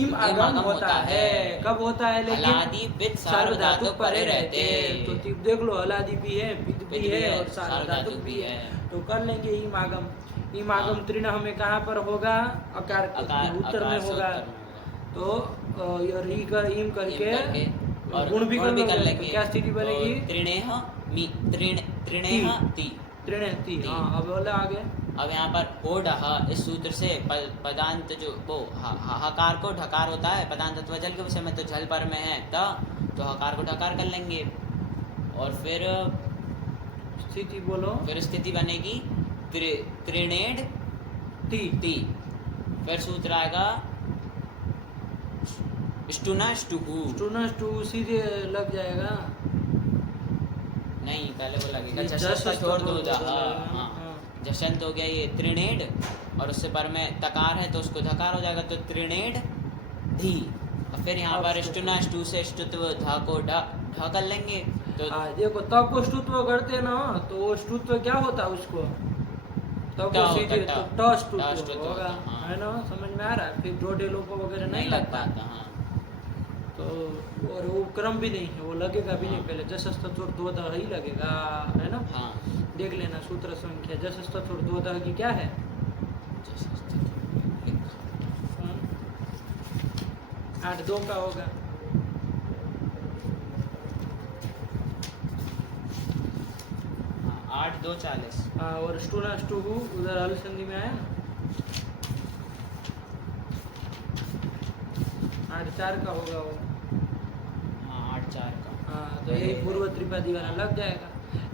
इम आगम होता है। कब होता है? लेकिन हलादि पित्त सार्वधातुक परे रहते। तो देख लो हलादि भी है, पित्त भी है और सार्वधातुक सार्वधातुक भी है। तो कर लेंगे इम आगम। इम आगम हाँ। त्रिनः में कहाँ पर होगा? अकार उत्तर में होगा। तो ये री का इम करके और गुण भी कर लेंगे। लेंगे। क्या स्थिति बनेगी? त्रिणेह ती। त्रिणेति। हाँ अब बोला आगे। अब यहाँ पर ओढ़ इस सूत्र से पदांत जो वो हकार को ढकार होता है, पदांत अथवा जल के विषय में तो झल पर में है तो हकार को ढकार कर लेंगे। और फिर स्थिति बोलो। फिर स्थिति बनेगी त्रिणेड ती। फिर सूत्र आएगा स्टुना स्टुहु। स्टूनस टू सीधे लग जाएगा। नहीं, पहले वो लगेगा ये जशंत का छोड़ दो। जशंत हाँ, जशंत हो गया ये त्रिणेड, और उससे पर में तकार है तो उसको धकार हो जाएगा, तो त्रिणेड धी। और फिर यहाँ पर स्टुना स्टू से स्टुत्व धा को ढ कर लेंगे। तो देखो तब को स्तुत्व करते ना, तो वो स्तुत्व क्या होता है उसको? तब को सीधे तो स्तुत्व होगा। है ना? समझ में आ रहा है? फिर जोड़े लोगों वगैरह नहीं लगता। हाँ। तो और वो क्रम भी नहीं है, वो लगेगा भी नहीं। पहले जशस्त छोड़ दो दा ही लगेगा, है ना? हाँ। देख लेना सूत्र संख्या जशस्त छोड़ दो दा की क्या है? 8-2 का होगा। हाँ, 8-2 40। हाँ, और स्टूना स्टूहु उधर हल संधि में आया ना। 8-4 का होगा वो। हाँ, 8-4 का। हाँ, तो यही पूर्व त्रिपादी वाला लग जाएगा।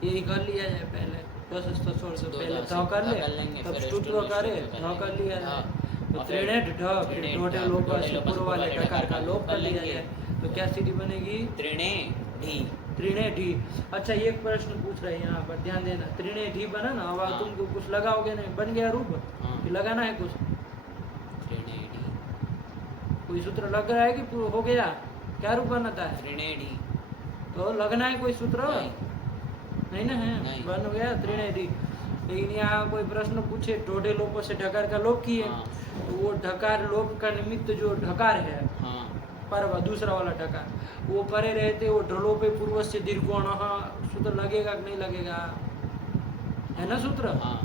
यही कर लिया जाए पहले। छोड़ से पहले ध कर ले, तब स्तुत्व करे, ध कर लिया जाए। तो त्रिणेड ढ, फिर ढोटे लोप से पूर्व वाले ढकार का लोप कर लिया जाए। तो क्या स्थिति बनेगी? त्रिणे ढी। त्रिणे ढी। अच्छा एक प्रश्न पूछ रहे हैं यहाँ पर, ध्यान देना। त्रिणे ढी बना ना, अब हाँ। तुमको कुछ लगाओगे नहीं, बन गया रूप। हाँ। कि लगाना है कुछ? त्रिणे ढी। कोई सूत्र लग रहा है कि हो गया? क्या रूप बनाता है? त्रिणे ढी। तो लगना है कोई सूत्र? नहीं ना है? नहीं। बन गया त्रिणे ढी। लेकिन यहाँ कोई प्रश्न पूछे ढोढ़े लोपों से ढकार का लोप किए, हाँ। तो वो ढकार लोप का निमित्त जो ढकार है, हाँ। पर दूसरा वाला ढकार, वो परे रहते, वो ढलो पे पूर्व से दीर्घोण, सूत्र लगेगा कि नहीं लगेगा? है ना सूत्र? हाँ।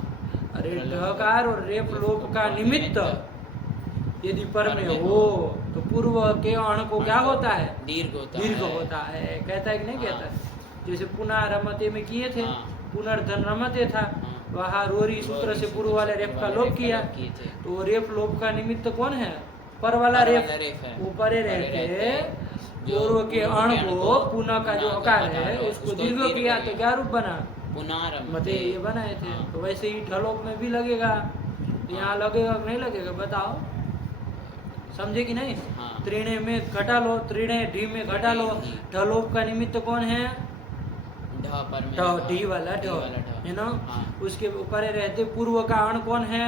अरे ढकार और रेप लोप का निमित्त यदि पर में हो तो पूर्व के अण को क्या होता है? दीर्घ होता है। दीर्घ होता है। कहता है कि नहीं कहता है? जैसे पुनः रमते में किए थे, पुनर्धन रमते था, वहाँ रोरी सूत्र से पूर्व वाले रेप का लोप किया। तो रेप लोप का निमित्त कौन है? पर वाला रेप। वो परे रहते पूर्व के अण को पुनः का जो अकार है उसको दीर्घ किया, तो क्या रूप बना? मते ये बनाए थे। तो वैसे ही ढलोप में भी लगेगा। यहाँ लगेगा कि नहीं लगेगा? बताओ, समझे कि नहीं? त्रिणे में घटा लो, त्रिणे ढी में घटा लो। ढलोप का निमित्त कौन है? ढी वाला ढ, है ना? उसके ऊपर रहते पूर्व का अण कौन है?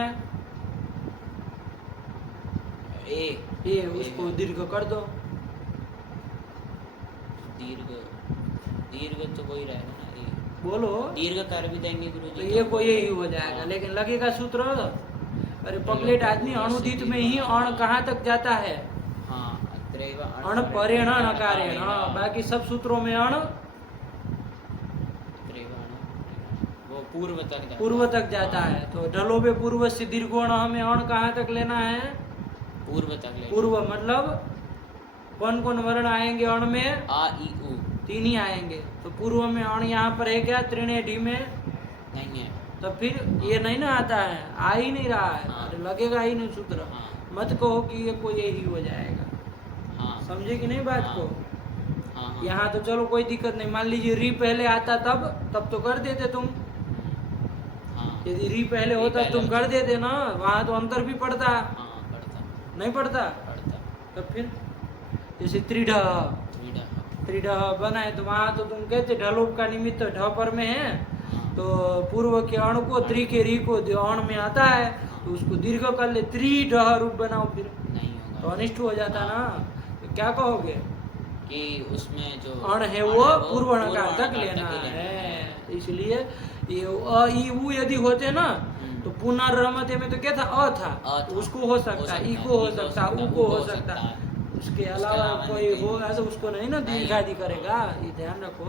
ए। उसको दीर्घ कर दो। दीर्घ तो वही रहेगा ना, ए। बोलो। दीर्घ कर भी देंगे गुरुजी। तो ये को यही हो जाएगा, लेकिन लगेगा सूत्र? अरे पगलेट आदमी, अणुदित में ही अण कहाँ तक जाता है? अण परेण नकारेण। बाकी सब सूत्रों में अण पूर्व तक जाता है। तो ढलो पे पूर्व से दीर्घोण, हमें अण कहाँ तक लेना है? पूर्व तक लेना। पूर्व मतलब कौन कौन वर्ण आएंगे अण में? आ ई उ 3 ही आएंगे। तो पूर्व में अण यहाँ पर है क्या? त्रिणे ढी में नहीं है। तो फिर ये नहीं ना आता है, आ ही नहीं रहा है, हाँ। अरे लगेगा ही नहीं सूत्र। हाँ। मत कहो कि ये कोई यही हो जाएगा, हाँ। समझे कि नहीं बात हाँ। को। हाँ। हाँ। यहाँ तो चलो कोई दिक्कत नहीं, मान लीजिए री पहले आता तब तो कर देते तुम। हाँ। यदि री पहले री होता पहले तुम होता। कर देते ना, वहाँ तो अंतर भी पड़ता, हाँ, पढ़ता नहीं पड़ता। पढ़ता। तब फिर जैसे त्रिढ़ त्रिढ़ बनाए तो वहाँ तो तुम कहते ढलोप का निमित्त ढ पर में है, हाँ। तो पूर्व के अण को त्रि के री को जो अण में आता है तो उसको दीर्घ कर ले, त्रिढ़ रूप बनाओ, फिर नहीं होगा तो अनिष्ट हो जाता हाँ। ना। तो क्या कहोगे, कि उसमें जो अण है वो पूर्व अणकार तक लेना है। इसलिए ये अ ई उ यदि होते ना तो पुनर्रमते में तो क्या था, अ था, अ तो था। उसको हो सकता, ई को हो सकता, उ को हो सकता, उसके अलावा कोई नहीं होगा तो उसको नहीं ना नहीं दीर्घादि होगा। करेगा, ये ध्यान रखो।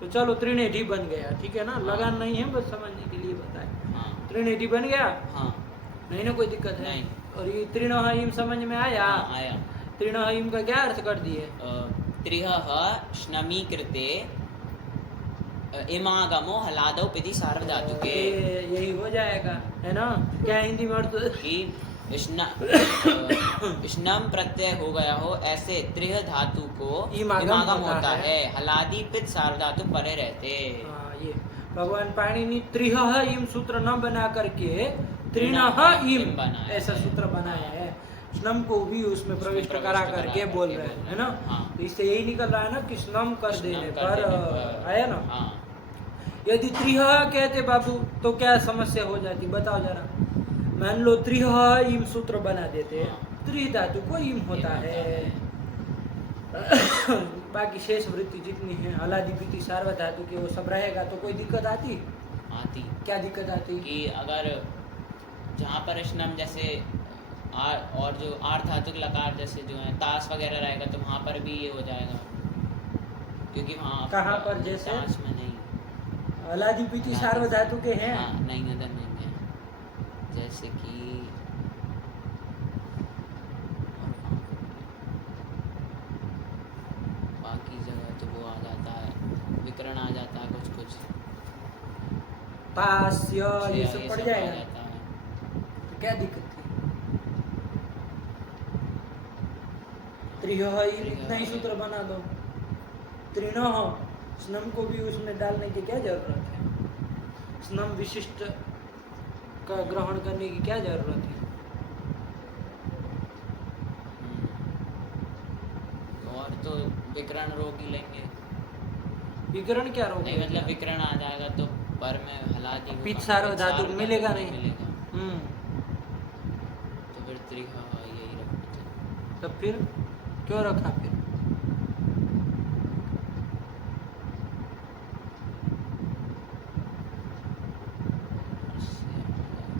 तो चलो त्रिनेठी बन गया, ठीक है ना, हाँ। लगान नहीं है, बस समझने के लिए बताए। हाँ। त्रिनेठी बन गया, हाँ। नहीं ना कोई दिक्कत है। नहीं। और ये त्रिणहिम समझ में आया, हाँ, आया। त्रिणहिम का क्या अर्थ कर दिए, त्रिह श्नमीकृते इमागमो हलादौ पिति सार्वधातुके, यही हो जाएगा, है ना। क्या हिंदी में अर्थ, कि स्नम प्रत्यय हो गया हो, ऐसे त्रिह धातु को इमागम होता है, हलादि पित सार्वधातु परे रहते। हाँ, ये भगवान पाणिनि त्रिह इम सूत्र न बना करके त्रिणह इम बनाया ऐसा है। सूत्र बनाया है, स्नम को भी उसमें प्रविष्ट करा करके बोल रहे हैं, है ना। हाँ। तो इससे यही निकल रहा है ना कि स्नम कर स्नम देने कर पर देने पर, आया ना। हाँ। यदि त्रिह कहते बाबू तो क्या समस्या हो जाती, बताओ जरा। मान लो त्रिह इम सूत्र बना देते, हाँ। त्रि धातु को इम होता इम है, बाकी शेष वृत्ति जितनी है हलादि पीति सार्वधातु की वो सब रहेगा, तो कोई दिक्कत आती, आती। क्या दिक्कत आती, कि अगर जहाँ पर स्नम जैसे और जो आर्थ धातुक लकार जैसे जो है ताश वगैरह रहेगा तो वहाँ पर भी ये हो जाएगा, क्योंकि वहाँ कहाँ पर जैसे? ताश में नहीं, हलादि पीति सार्वधातु के हैं। हाँ, नहीं उधर नहीं है, जैसे कि बाकी जगह तो वो आ जाता है, विकरण आ जाता है, कुछ कुछ पास्य ये सब पड़ आ जाएगा, जाता है। तो क्या दिक्कत थी। त्रिह इतना ही सूत्र बना दो, त्रिणह स्नम को भी उसमें डालने की क्या जरूरत है, स्नम विशिष्ट का ग्रहण करने की क्या जरूरत है। और तो विकरण रोक ही लेंगे, विकरण क्या रोक, नहीं मतलब विकरण आ जाएगा तो पर में हलादि पित सार्वधातुक मिलेगा नहीं। मिलेगा, हम्म, तो फिर त्रिह यही रखना चाहिए। तब फिर क्यों रखा फिर,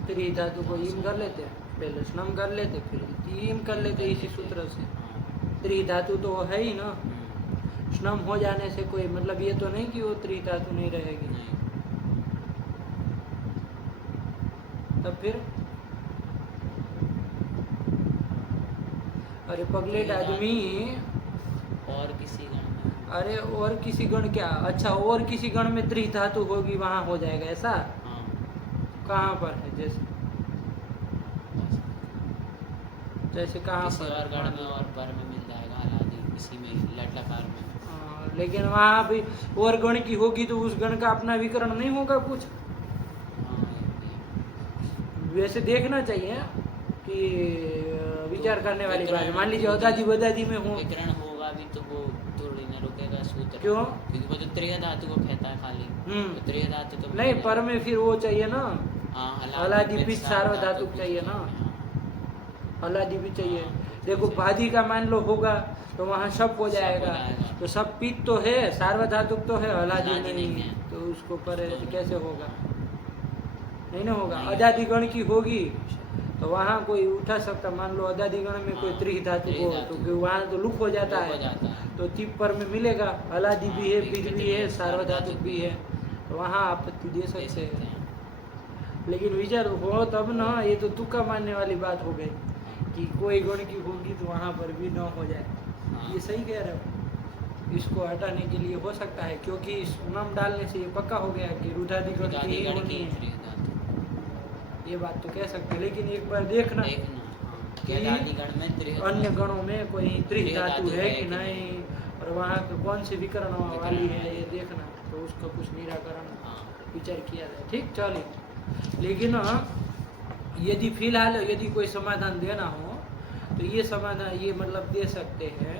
त्रि धातु को इम कर लेते, पहले स्नम कर लेते, फिर इम कर लेते इसी सूत्र से। त्रि धातु तो है ही ना, स्नम हो जाने से कोई मतलब ये तो नहीं कि वो त्रि धातु नहीं रहेगी। नहीं। तब फिर अरे पगलेट आदमी, और किसी गण में, अरे और किसी गण क्या, अच्छा और किसी गण में त्रि धातु होगी वहां हो जाएगा ऐसा, हाँ, कहाँ पर है, जैसे जैसे कहाँ किसी पर और गण में और पर में मिल जाएगा हलादि, किसी में लट लकार में। लेकिन वहाँ भी और गण की होगी तो उस गण का अपना विकरण नहीं होगा कुछ, हाँ, वैसे देखना चाहिए कि विचार करने वाली बात है। मान लीजिए अदादी बदादी में हो, विकरण होगा भी तो वो थोड़ी ना रुकेगा सूत्र, क्यों? क्योंकि वो तो त्रिय धातु को कहता है खाली, तो त्रिय धातु तो नहीं पर में फिर वो चाहिए ना, हाँ, हलादि पिच सार्वधातुक चाहिए ना, हलादि भी चाहिए। देखो भादी का मान लो होगा तो वहाँ सब हो जाएगा, तो सब पित तो है, सार्वधातुक तो है, हलादि नहीं है, तो उसको करे तो कैसे होगा, नहीं ना होगा। अदादि गण की होगी तो वहाँ कोई उठा सकता, मान लो अदादि गण में कोई त्रि धातु हो तो वहाँ तो लुक हो जाता है, तो तिप पर में मिलेगा, हलादि भी है, पित भी है, सार्वधातुक भी है, तो वहाँ आपत्ति दे सकते हैं। लेकिन विचार हो तब ना, ये तो तुक्का मानने वाली बात हो गई कि कोई गण की होगी तो वहाँ पर भी न हो जाए, ये सही कह रहे हो, इसको हटाने के लिए हो सकता है, क्योंकि नम डालने से ये पक्का हो गया कि रुधादिगण की ही रुदादिगण होनी की है। त्रिह धातु ये बात तो कह सकते हैं, लेकिन एक बार देखना देखना, हाँ, कि यदादिगण में त्रिह अन्य धातु। गणों में कोई त्रिह त्रिह धातु धातु है है कि कि नहीं, और वहाँ पे कौन सी विकरण वाली विकरण है वाली। ये देखना, तो उसका कुछ निराकरण हाँ विचार किया जाए। ठीक, चलिए। लेकिन यदि फिलहाल यदि कोई समाधान देना हो तो ये समाधान ये मतलब दे सकते हैं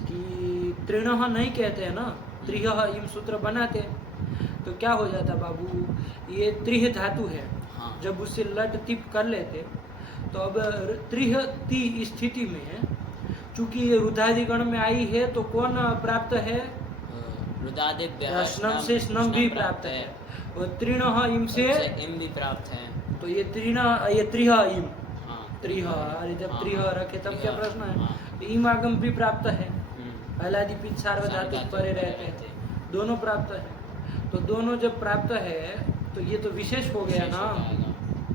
कि तृणः नहीं कहते हैं ना, त्रिह इम सूत्र बनाते, तो क्या हो जाता बाबू, ये त्रिह धातु है, हाँ जब उससे लट तिप कर लेते तो अब त्रिह ती स्थिति में चूंकि ये रुधादिगण में आई है तो कौन प्राप्त है, रुदादिभ्यः स्नम से स्नम भी प्राप्त है, और तृणः इम से इम भी प्राप्त है। तो ये ये त्रिह इम, हाँ त्रिह, अरे जब हाँ, त्रिह रखे तब क्या त्रिह, प्रश्न है, हाँ, तो इम आगम भी प्राप्त है, हम्म, पहलादि सार्वधातुक परे रहते हैं, दोनों प्राप्त है, तो दोनों जब प्राप्त है तो ये तो विशेष हो गया विशेष ना, हो जाएगा।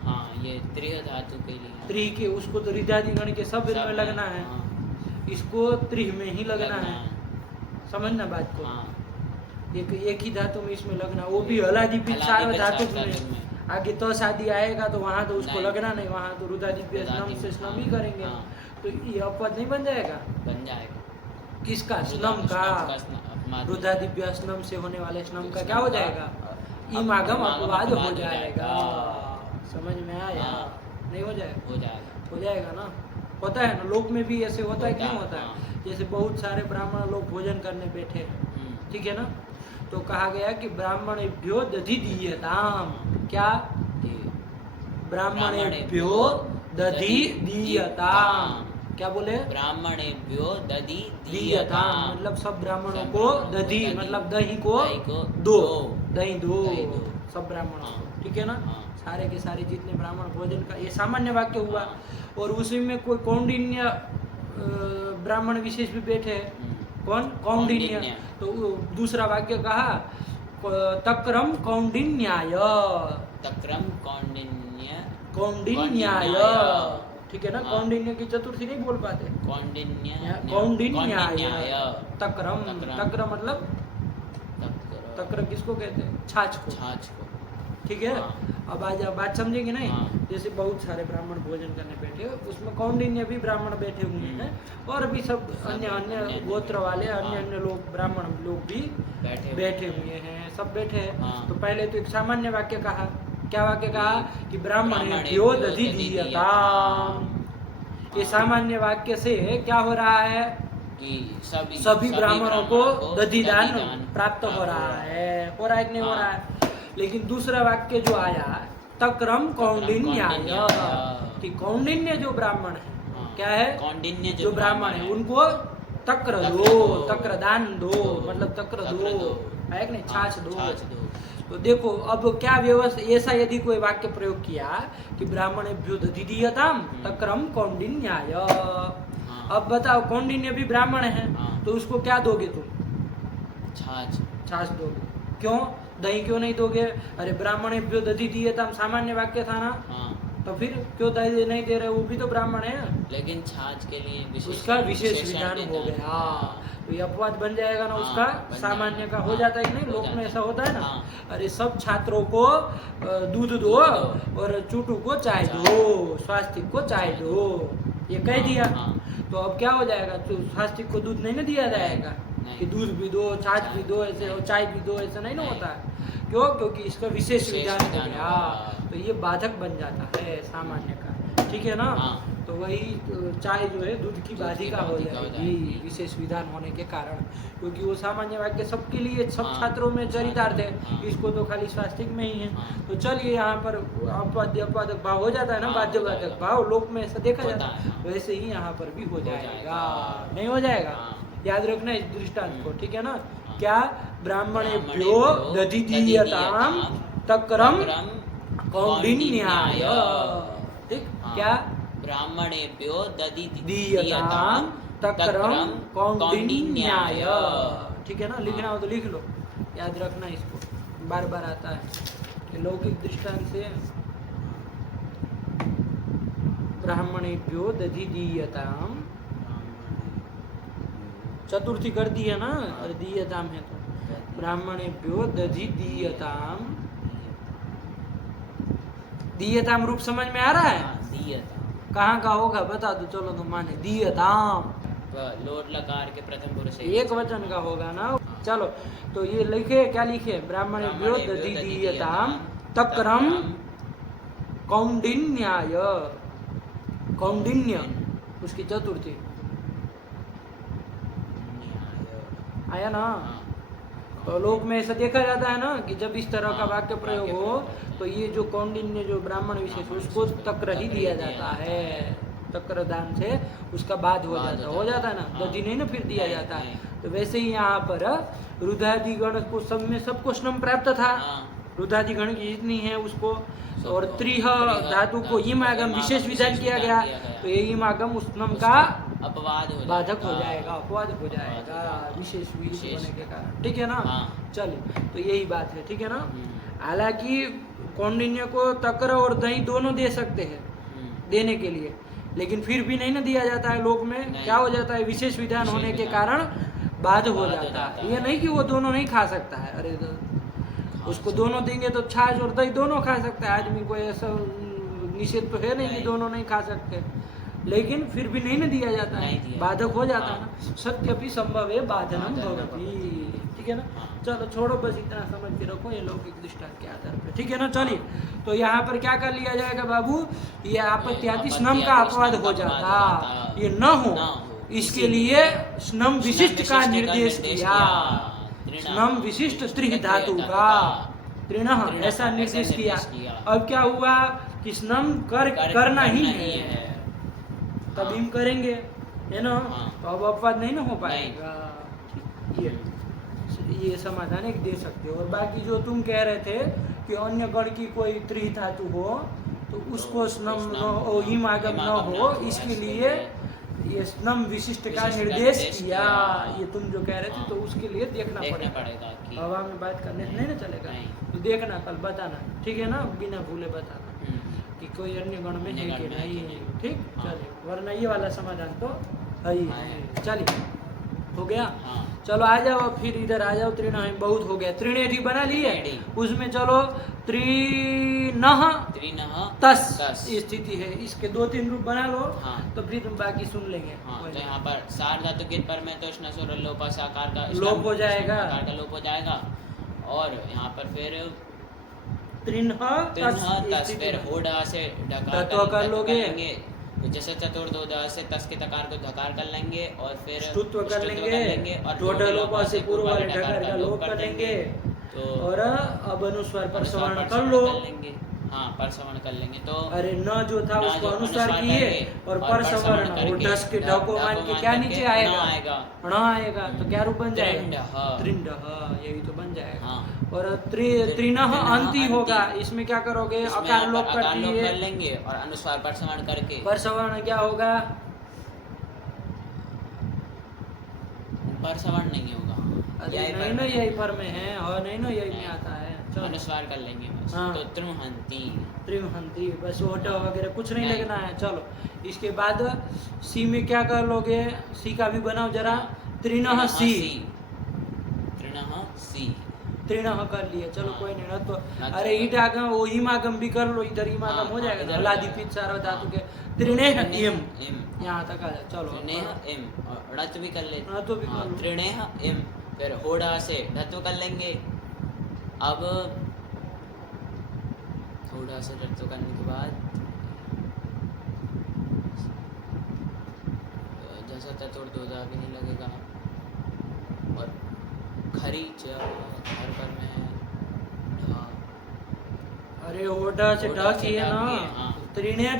हाँ ये त्रिह धातु के लिए त्रिह के, उसको तो रिधादिगण के सब में लगना है, हाँ, इसको त्रिह में ही लगना है, समझना बात को, हाँ, एक ही धातु में इसमें लगना, वो भी हलादि सार्वधातुक में, आगे तो शादी आएगा तो वहाँ तो उसको नहीं। लगना नहीं, वहाँ तो रुदादिभ्य स्नम से स्नम ही करेंगे, हाँ, तो ये अपवाद नहीं बन जाएगा, बन जाएगा। किसका, स्नम का, रुदादिभ्य स्नम से होने वाले स्नम का क्या हो जाएगा, इमागम अपवाद हो जाएगा, समझ में आया, हाँ। नहीं हो जाएगा, हो जाएगा। हो जाएगा ना, होता है ना, लोक में भी ऐसे होता है कि नहीं होता है, हाँ। जैसे बहुत सारे ब्राह्मण लोग भोजन करने बैठे हैं, ठीक है ना, तो कहा गया कि ब्राह्मणेभ्यो दधि दीयताम, क्या, ब्राह्मणेभ्यो दधि दीयताम, क्या बोले, ब्राह्मणेभ्यो दधि दीयताम मतलब सब ब्राह्मणों को दधि मतलब दही को दो, दही दो सब ब्राह्मणों को, ठीक है ना, सारे के सारे जितने ब्राह्मण भोजन का, ये सामान्य वाक्य हुआ, और उसी में कोई कौंडिन्य ब्राह्मण विशेष भी बैठे हैं, कौन, कौंडिन्य, तो दूसरा वाक्य कहा तक्रम कौंडिन्याय, तक्रम कौंडिन्य, कौंडिन्याय, ठीक है ना, कौंडिन्य की चतुर्थी नहीं बोल पाते, कौंडिन्य, कौंडिन्याय, तक्रम, तक्र मतलब तक्र, तक्र किसको कहते हैं, छाछ को, छाछ को, ठीक है। हाँ। अब आज बात समझेंगे नहीं, हाँ। जैसे बहुत सारे ब्राह्मण भोजन करने बैठे, उसमें कौंडिन्य भी ब्राह्मण बैठे हुए हैं, और भी सब अन्य अन्य गोत्र वाले अन्य अन्य लोग ब्राह्मण लोग भी बैठे हुए हैं, सब बैठे हैं। हाँ। तो पहले तो एक सामान्य वाक्य कहा, क्या वाक्य कहा कि ब्राह्मणेभ्यो दधि दीयताम, ये सामान्य वाक्य से क्या हो रहा है कि सभी ब्राह्मणों को दधि दान प्राप्त हो रहा है कि नहीं हो रहा है। लेकिन दूसरा वाक्य जो आया तक्रम कौंडिन्याय, कि कौंडिन्य जो ब्राह्मण है, क्या है, कौंडिन्य जो ब्राह्मण है उनको तक्र दो, तक्र दान दो, मतलब तक्र दो, है कि नहीं, छाछ दो। तो देखो अब क्या व्यवस्था, ऐसा यदि कोई वाक्य प्रयोग किया कि ब्राह्मणेभ्यो दधि दीयताम तक्रम कौंडिन्याय, अब बताओ कौंडिन्य भी ब्राह्मण है, तो उसको क्या दोगे तुम, छाछ दोगे, क्यों, दही क्यों नहीं दोगे, अरे ब्राह्मणेभ्यो दधि दीयताम सामान्य वाक्य था ना, तो फिर क्यों दही नहीं दे रहे, वो भी तो ब्राह्मण है, लेकिन छाछ के लिए उसका विशेष विधान हो गया, तो ये अपवाद बन जाएगा ना, उसका सामान्य का हो जाता है कि नहीं, लोक में ऐसा होता है ना, अरे सब छात्रों को दूध दो और चूटू को चाय दो, स्वास्तिक को चाय दो, ये कह दिया, तो अब क्या हो जाएगा, तो स्वास्तिक को दूध नहीं ना दिया जाएगा कि दूध भी दो, छाछ भी दो, ऐसे और चाय भी दो, ऐसा नहीं ना होता है, क्यों, क्योंकि इसका विशेष विधान हो गया, तो ये बाधक बन जाता है सामान्य का, ठीक है ना, तो वही चाय जो है दूध की बाधिका हो जाएगी विशेष विधान होने के कारण, क्योंकि वो सामान्य वाक्य सबके लिए सब छात्रों में चरितार्थ है, इसको तो खाली स्वास्तिक में ही है। तो चलिए यहाँ पर अपवाद्य अपवादक भाव हो जाता है ना, बाध्यवादक भाव लोक में ऐसा देखा जाता है, वैसे ही यहाँ पर भी हो जाएगा, नहीं हो जाएगा, याद रखना इस दृष्टांत को, ठीक है ना, क्या, ब्राह्मणेभ्यो दधि दीयताम तक्रम कौंडिन्याय, ठीक, क्या, ब्राह्मणेभ्यो दधि दीयताम तक्रम कौंडिन्याय, ठीक है ना, लिखना हो तो लिख लो, याद रखना इसको, बार बार आता है, लौकिक दृष्टांत से ब्राह्मणेभ्यो दधि दीयताम चतुर्थी कर दी है ना, और दीयताम है तो ब्राह्मणेभ्यो दधि दीयताम। दीयताम रूप समझ में आ रहा है? दीयताम कहाँ का होगा बता दो, चलो तुम माने। दीयताम लोट लकार के प्रथम पुरुष एक वचन का होगा ना। चलो तो ये लिखे, क्या लिखे? ब्राह्मणेभ्यो दधि दीयताम तक्रम कौंडिन्याय। कौंडिन्य उसकी चतुर्थी आया ना। तो लोक में ऐसा देखा जाता है ना कि जब इस तरह का वाक्य प्रयोग हो तो ये जो कौंडिन्य जो ब्राह्मण विशेष उसको तक्र ही दिया जाता है। तक्र दान से उसका बाद हो जाता है ना, दधि नहीं ना फिर दिया जाता है। तो वैसे ही यहाँ पर रुद्रादि गण को सब में सबको श्रम प्राप्त था। रुद्रादि गण की जितनी है उसको, और त्रिह धातु को इमागम विशेष विधान किया गया। तो ये इमागम उस नम का अपवाद बाधक हो जाएगा, अपवाद हो जाएगा विशेष होने के कारण। ठीक है ना? चलिए तो यही बात है। ठीक है ना? हालांकि कौंडिन्य को तक्र और दही दोनों दे सकते हैं देने के लिए, लेकिन फिर भी नहीं ना दिया जाता है। लोक में क्या हो जाता है? विशेष विधान होने के कारण बाध हो जाता है। ये नहीं कि वो दोनों नहीं खा सकता है, अरे उसको दोनों देंगे तो छाछ और दही दोनों खा सकता है आदमी। कोई ऐसा निषेध तो है नहीं कि दोनों नहीं खा सकते, लेकिन फिर भी नहीं ना दिया जाता है, बाधक हो जाता है ना। सत्यपि संभव है बाधनम भवति। ठीक है ना? चलो छोड़ो, बस इतना समझ के रखो ये लौकिक दृष्टांत के आधार पर। ठीक है ना? चलिए तो यहाँ पर क्या कर लिया जाएगा बाबू? ये आपत्यादि स्नम का अपवाद हो जाता, ये न हो इसके लिए स्नम विशिष्ट का निर्देश किया। स्नम विशिष्ट त्रि धातु का त्रिणः ऐसा निर्देश किया। अब क्या हुआ कि स्नम करना ही है, तब हम करेंगे, है ना? तो अब अपवाद नहीं ना हो पाएगा। ये समाधान एक दे सकते हो। और बाकी जो तुम कह रहे थे कि अन्य गण की कोई त्रि धातु हो तो उसको स्नम न हो, हिमागम न हो, इसके लिए ये स्नम विशिष्ट का निर्देश किया। ये तुम जो कह रहे थे तो उसके लिए देखना पड़ेगा। हवा में बात करने से नहीं ना चलेगा, तो देखना, कल बताना। ठीक है ना? बिना भूले बताना कि कोई अन्य गण में है कि नहीं है। ठीक, चलिए, वरना ये वाला समाधान तो है ही है। चलिए हो गया। चलो आ जाओ, फिर इधर आ जाओ। त्रिण बहुत हो गया, त्रिणेठी बना लिए, उसमें चलो त्रिनः तस स्थिति है, इसके 2-3 रूप बना लो। तो फिर तुम बाकी सुन लेंगे। तो यहाँ पर सार धातु के पर में तो स्नसुर लोपा साकार का लोप हो जाएगा, आकार का लोप हो जाएगा। और यहाँ पर फिर त्रिनः तस फिर होड़ा से ढका कर लोगे। तो जैसे चतुर्दोदय से तस के तकार को धकार कर लेंगे और फिर स्तुत्व कर लेंगे और ढोढलोपा से पूर्व वाले ढकार का लोप कर लेंगे। तो और अब अनुस्वार पर श्रवण कर लो। हाँ, पर श्रवण कर लेंगे। तो अरे न जो था उसको अनुसार किए और पर श्रवण और ढस के ढको मान के क्या नीचे आएगा? ण आएगा। तो क्या रूप बन जाएगा? त्रिंडः, यही तो बन जाएगा। और त्रिनः अंति होगा, इसमें क्या करोगे? अकार लोप कर लेंगे और अनुस्वार पर श्रवण करके। पर श्रवण क्या होगा? पर श्रवण नहीं होगा। अरे नहीं ना, यही पर में है, और नहीं ना यही में आता है। अनुस्वार कर लेंगे बस। तो त्रिमहंती बस, ओटा वगैरह कुछ नहीं लगना है। चलो इसके बाद सी में क्या कर लोगे? सी का भी बनाओ जरा। त्रिनः सी, त्रिनः कर लिए। चलो कोई नहीं ना। तो अरे ईटागम वो हिमागम भी कर लो, इधर हिमागम हो जाएगा। लादिपित सारा धातु के त्रिणेह इम, यहाँ तक आ जाए। चलो त्रिणेह इम और णत भी कर लेते। णत भी कर लो। त्रिणेह इम, फिर होड़ा से ढत्व कर लेंगे। अब थोड़ा सा ढत्व करने के बाद जैसा चतुर्दोदा भी नहीं लगेगा। और खरीच घर पर में ढा, अरे ओढ़ा से ढा किया ना। त्रिनेड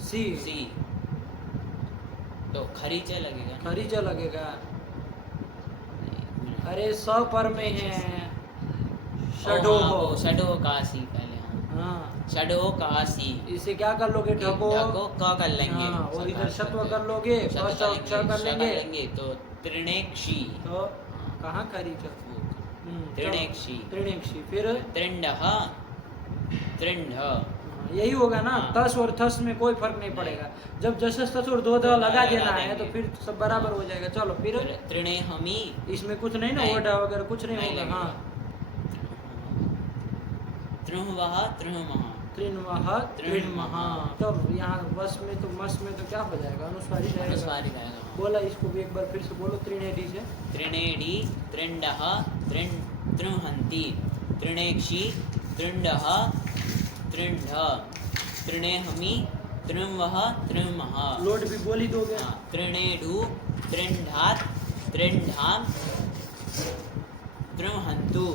सी, तो खरीचा लगेगा। खरीचा लगेगा। अरे स पर में है षडो काशी पहले। हाँ, षडो काशी। इसे क्या कर लोगे? ढको क कर लेंगे। और इधर शत्व कर लोगे, कर लेंगे। तो त्रिणेक्षी। तो कहाँ खरीचा? त्रिणेक्षी। फिर त्रिंडः, त्रिंड यही होगा ना, हाँ। तस और थस में कोई फर्क नहीं पड़ेगा। जब जसस तस और दो द लगा देना है तो फिर सब बराबर हो जाएगा। चलो फिर त्रिणे हमी इसमें कुछ नहीं ना, नहीं। ओडा वगैरह कुछ नहीं नहीं होगा। लगेगा। हाँ, त्रुवः त्रुमः त्रिन्वह त्रिन्महा। चलो यहाँ वस में तो मस में तो क्या हो जाएगा, अनुस्वार ही रहेगा। अनुस्वार ही रहेगा। बोला, इसको भी एक बार फिर से बोलो त्रिनेडी से। त्रिणेडी त्रिंडः त्रुहन्ति त्रिणेक्षि त्रिंडः त्रिंढ त्रिणेहमि त्रिंवः त्रिमः। लोड भी बोल ही दोगे। हाँ, त्रिणेडु त्रिंढात् त्रिंढां त्रुहन्तु।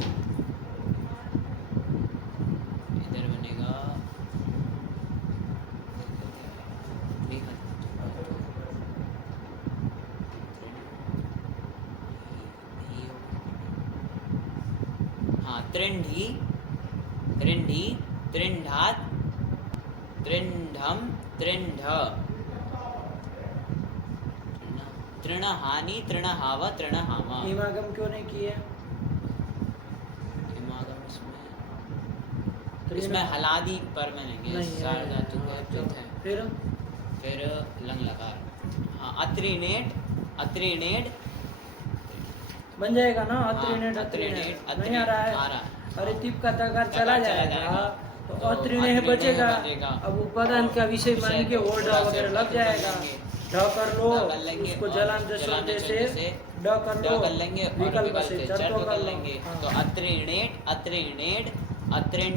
इधर बनेगा हाँ, त्रिंढि त्रिंढि त्रिंढात् त्रिंढं त्रिंढ तृणहानि तृणहाव तृणहाम। हिमागम क्यों नहीं किए? हिमागम इसमें हलादी पर बनेंगे। नहीं है। सार धातु के अपित है। फिर लंग लकार। हाँ, अत्रिनेट अत्रिनेट बन जाएगा ना, हाँ, अत्रिनेट अत्रिनेट नहीं आ रहा है। आ रहा है। अरे तिप का तकार चला चला जाएगा जाएगा। तो तो अत्रिनेह अत्रिनेह बचेगा। बचेगा। अब उपादान का विषय मान के विषय ओडा को वगैरह लग कर जाएगा। लेंगे। ढ कर लो, ढ कर लेंगे उसको और जलाम जलाम जसोदे जसोदे से से ड कर लो, कर लेंगे और विकल्प से चर चर को को कर लेंगे। हाँ। तो अत्रिनेट अत्रिनेट अत्रिन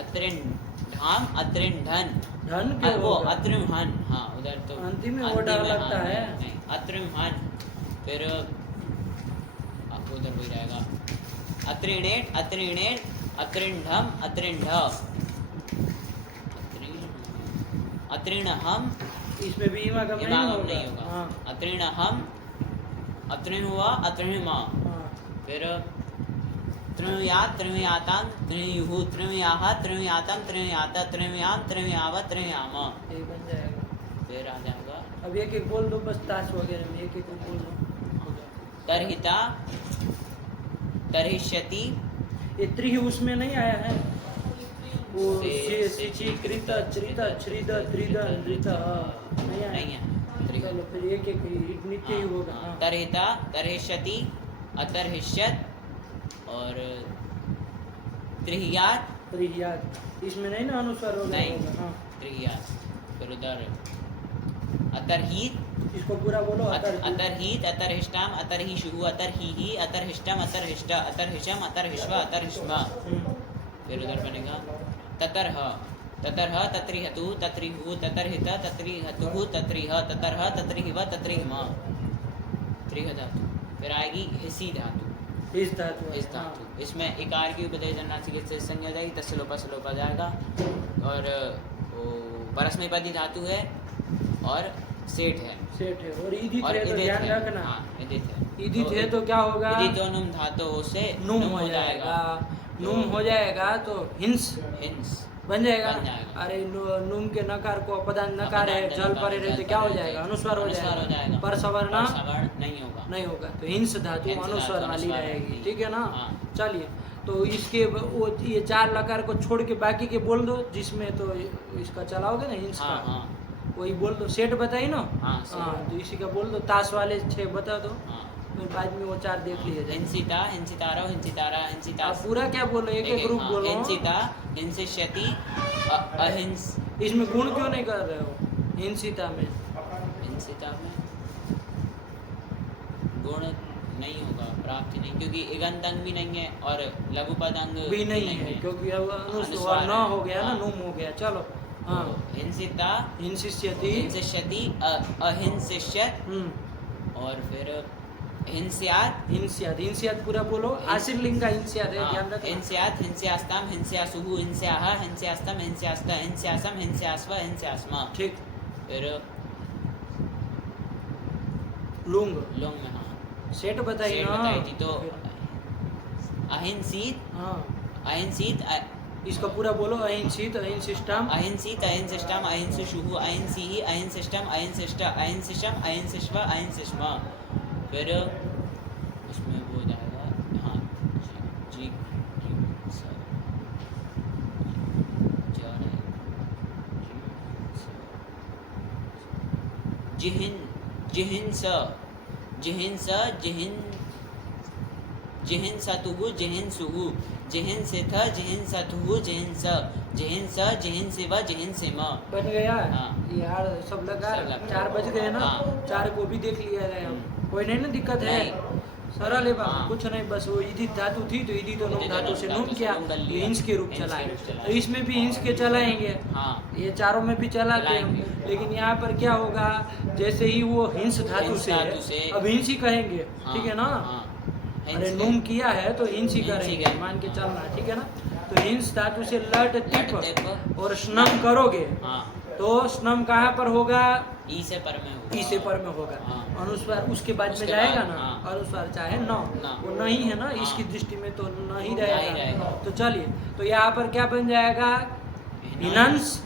अत्रिन धाम अत्रिन धन धन क्यों वो होगा? अत्रिमहन। हाँ, उधर तो अंतिम में अंतिम ओडा में लगता हाँ, है। नहीं, अत्रिमहन। फिर उधर वही रहेगा। अत्रिनेट अत्रिनेट अत्रिंढम अत्रिंढ अत्रिणहम। इसमें भी हिमागम नहीं हिमागम होगा। नहीं होगा। हाँ, अत्रिणहम अत्रिणुवा अत्रिणिमा। हाँ। फिर त्रिणुयात् त्रिणुयातां त्रिणुयुः त्रिणुयाः त्रिणुयातं त्रिणुयात त्रिणुयाम त्रिणुयाव त्रिणुयाम। ये बन जाएगा। फिर आ जाएगा अब एक एक बोल दो बस, ताश वगैरह में एक एक बोल दो। तरहिता तरहिष्यति। ये त्रि उसमें नहीं आया है वो से- सिचि कृत चरित श्रीद त्रिद नृत नहीं आया। नहीं है। चलो फिर एक एक नित्य ही होगा। हाँ। तरहिता तरहिष्यति अतर्हिष्यत और त्रिहियात त्रिहियात इसमें नहीं ना अनुस्वार वगैरह नहीं होगा। हाँ। त्रिहियात। फिर उधर अतर्हित इसको पूरा बोलो। अतर्हित अतर्हिष्टाम अतर्हिषुः अतर्हिः अतर्हिष्टम अतर्हिष्ट अतर्हिषम अतर्हिष्व अतर्हिष्म। फिर उधर बनेगा ततर्ह ततर्ह तत्रिहतु तत्रिहु ततर्हित तत्रिहतुः तत्रिह ततर्ह तत्रिहिव तत्रिहिम। त्रिह धातु। फिर आएगी हिसी धातु। इस धातु इस धातु। इसमें इकार की उपदेश जन्नासिक से संज्ञा जाएगी, तस्लोपा जाएगा। और वो परस्मैपदी धातु है और सेठ है। सेठ है और ईदित और है तो इदित ध्यान है। रखना। हाँ, इदित है। ईदित है तो क्या होगा? इदितोनुम धातु से नुम हो जाएगा। नुम हो जाएगा तो हिंस हिंस बन जाएगा। बन जाएगा। अरे नुम के नकार को अपदान नकार है, अपदान जल पर नकार, रहते जल क्या पर हो रहते जाएगा? अनुस्वार हो अनुस्वार हो जाएगा। जाएगा। पर सवर्ण सवर्ण नहीं होगा। नहीं होगा तो हिंस धातु हिंस धातु अनुस्वार वाली अनुस्वार रहेगी। वाली। ठीक है ना? हाँ। चलिए, तो इसके वो ये चार लकार को छोड़ के बाकी के बोल दो, जिसमें तो इसका चलाओगे ना हिंस हाँ का, हाँ वही बोल दो। सेट बताई ना? हाँ, सेठ। हाँ, तो इसी का बोल दो। ताश वाले 6 बता दो, हाँ। फिर बाद में वो 4 देख लिए जाए। हिंसिता हिंसितारो हिंसितारा हिंसिता। आप पूरा क्या बोलो? एक एक ग्रुप बोलो। हिंसिता हिंसिष्यति अहिंस। इसमें गुण क्यों नहीं कर रहे हो हिंसिता में? हिंसिता में गुण नहीं होगा, प्राप्ति नहीं, क्योंकि इगंत अंग भी नहीं है और लघु पद अंग भी नहीं है, क्योंकि अब अनुस्वार न हो गया ना, नुम हो गया। चलो। हाँ, हिंसिता हिंसिष्यति। हिंसिष्यति अहिंसिष्यत। और फिर हिंस्यात हिंस्यात। हिंस्यात पूरा बोलो। आशीर लिंग का हिंस्यात है, ध्यान रखना। हिंस्यात हिंस्यास्ताम हिंस्यासुहु हिंस्याह हिंस्यास्तम हिंस्यास्त हिंस्यासम हिंस्यास्व हिंस्यास्मा। ठीक। फिर लुंग लोंग में हाँ सेट बताइए सेठ ना। बताई थी। तो अहिंसित हाँ, अहिंसित इसका पूरा बोलो। अहिंसित अहिंसिष्टम अहिंसित अहिंसिष्टम अहिंसुषुः अहिंसिः अहिंसिष्टम अहिंसिष्ट अहिंसिषम अहिंसिष्व अहिंसिष्म। फिर उसमें वो जाएगा हाँ जी जिहिंस जिहिंस जिहिंसतुः जिहिंसुः जिहिंसिथ जिहिंसतुः जिहिंस जिहिंस जिहिंसिव जिहिंसिम। बन गया। हाँ। यार सब लगा, सब लगा। 4 बज गए ना। हाँ। 4 को भी देख लिया है हम। हम्म। कोई नहीं ना दिक्कत है। नहीं। सरल है बाबा, हाँ। कुछ नहीं, बस वो ईदी धातु थी तो ईदी तो नून ईदी तो धातु नून से धातु नून से किया नून कर तो लिया। इंच के रूप इंच के चलाए। रूप चलाए। तो इसमें भी इंच के चलाएंगे। हाँ। ये चारों में भी चलाते हैं, चलाएंगे। लेकिन यहाँ पर क्या होगा, जैसे ही वो हिंस धातु हिंस से धातु से। अब हिंस ही कहेंगे, हाँ, ठीक है ना। हाँ। अरे हिंस नून किया है तो हिंस ही हिंस ही करेंगे, करेंगे। मान के चलना, ठीक है ना। तो हिंस धातु से लट लट टिप टिप और स्नम करोगे हाँ। तो स्नम कहाँ पर होगा, ई से पर में होगा। ई से पर में होगा। हाँ। अनुस्वार उसके बाद में उसके जाएगा बाद, ना, हाँ। अनुस्वार चाहे न, न। वो नहीं है ना, हाँ। इसकी दृष्टि में तो नहीं नहीं रहेगा। रहेगा। तो चलिए, तो यहाँ पर क्या बन जाएगा, हिनंस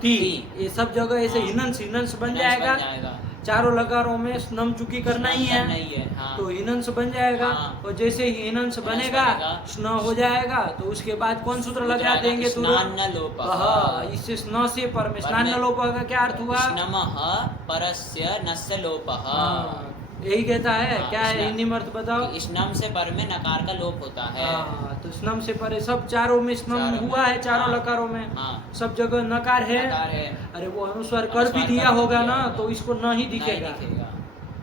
ती। ती। ये सब जगह ऐसे हाँ। हिनंस हिनंस बन हिनंस जाएगा। बन जाएगा। चारों लकारों में स्नम चुकी करना ही है, नहीं है। हाँ। तो हिनंस बन जाएगा। हाँ। और जैसे ही हिनंस बनेगा बनेगा, स्न हो जाएगा, तो उसके बाद कौन सूत्र लगा देंगे तुरंत, स्नान लोपः। हाँ, इससे स्न से पर में स्नान में- लोप का क्या अर्थ हुआ, स्नमः परस्य नस्य लोपः। हाँ, यही कहता है। हाँ, क्या है स्न- हिंदी में अर्थ बताओ। कि स्नम से पर में नकार का लोप होता है। हाँ, तो स्नम से परे सब चारों में स्नम चारों में। हुआ है, चारों हाँ। लकारों में हाँ। सब जगह नकार है। नकार है। अरे वो अनुस्वार कर भी अनुस्वार दिया कर होगा दिया ना, होगा। तो इसको न ही दिखेगा। नहीं दिखेगा।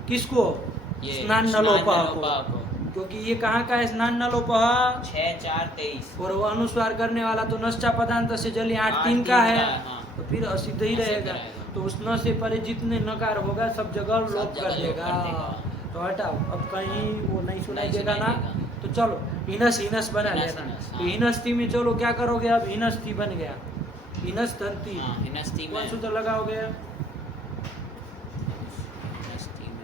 किसको, ये स्नान स्नान नलोपा नलोपा को, को। क्योंकि ये कहाँ का है, स्नान नलोपा। 6-4-23। और वो अनुस्वार करने वाला तो नश्चा पदांत से जली 8-3 8-3 का है, हाँ। तो फिर असिद्ध ही असिद्ध रहेगा। रहेगा। तो उस न से परे जितने नकार होगा सब जगह सब लोप जगह कर लोप देगा। कर देगा। तो हटाओ, अब कहीं वो नहीं सुनाई नहीं देगा सुनाई ना। देगा। तो चलो हिनस हिनस बना हिनस, लेना। हिनस, तो हाँ। हिनस्ती में चलो क्या करोगे, अब हिनस्ती बन गया, हिनस तंती। हाँ, हिनस्ती कौन में। सूत्र लगाओगे, हिनस्ती में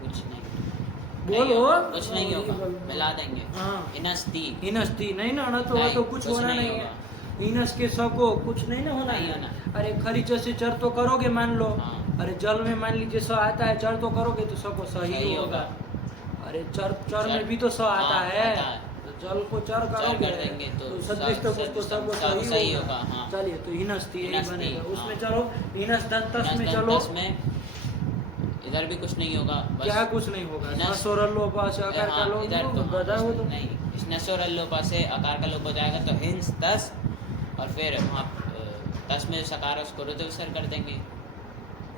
कुछ नहीं। बोलो। कुछ नहीं होगा, बोलो। मिला देंगे। हाँ। हिनस्ती। हिनस्ती नहीं ना, तो नहीं, तो कुछ होना नहीं है। होगा। हिनस के सको कुछ नहीं ना होना नहीं है। होना। अरे खरीच से चर तो करोगे, मान लो। हाँ। अरे जल में मान लीजिए स आता है, चर तो करोगे तो सको सही सही होगा। होगा। अरे चर चर में चर- भी तो स आता हाँ, है, आता है। तो जल को चर चर करोगे कर देंगे तो सदृश सब- तो उसको सब सब सही सही होगा। होगा, हाँ। चलिए, तो हिनस्ती यही हिनस्ती, बनेगा। उसमें हाँ। चलो हिनस दंतस में हिनस चलो, दंतस में इधर भी कुछ नहीं होगा। बस क्या कुछ नहीं होगा। हिनस- नसोरल लोपा से आकार का हाँ, लोप इधर तो गधा हो तो नहीं, इस नसोर लोपा से आकार का लोप हो जाएगा, तो हिंस 10 और फिर वहाँ तस में सकार उसको रुद्र सर कर देंगे।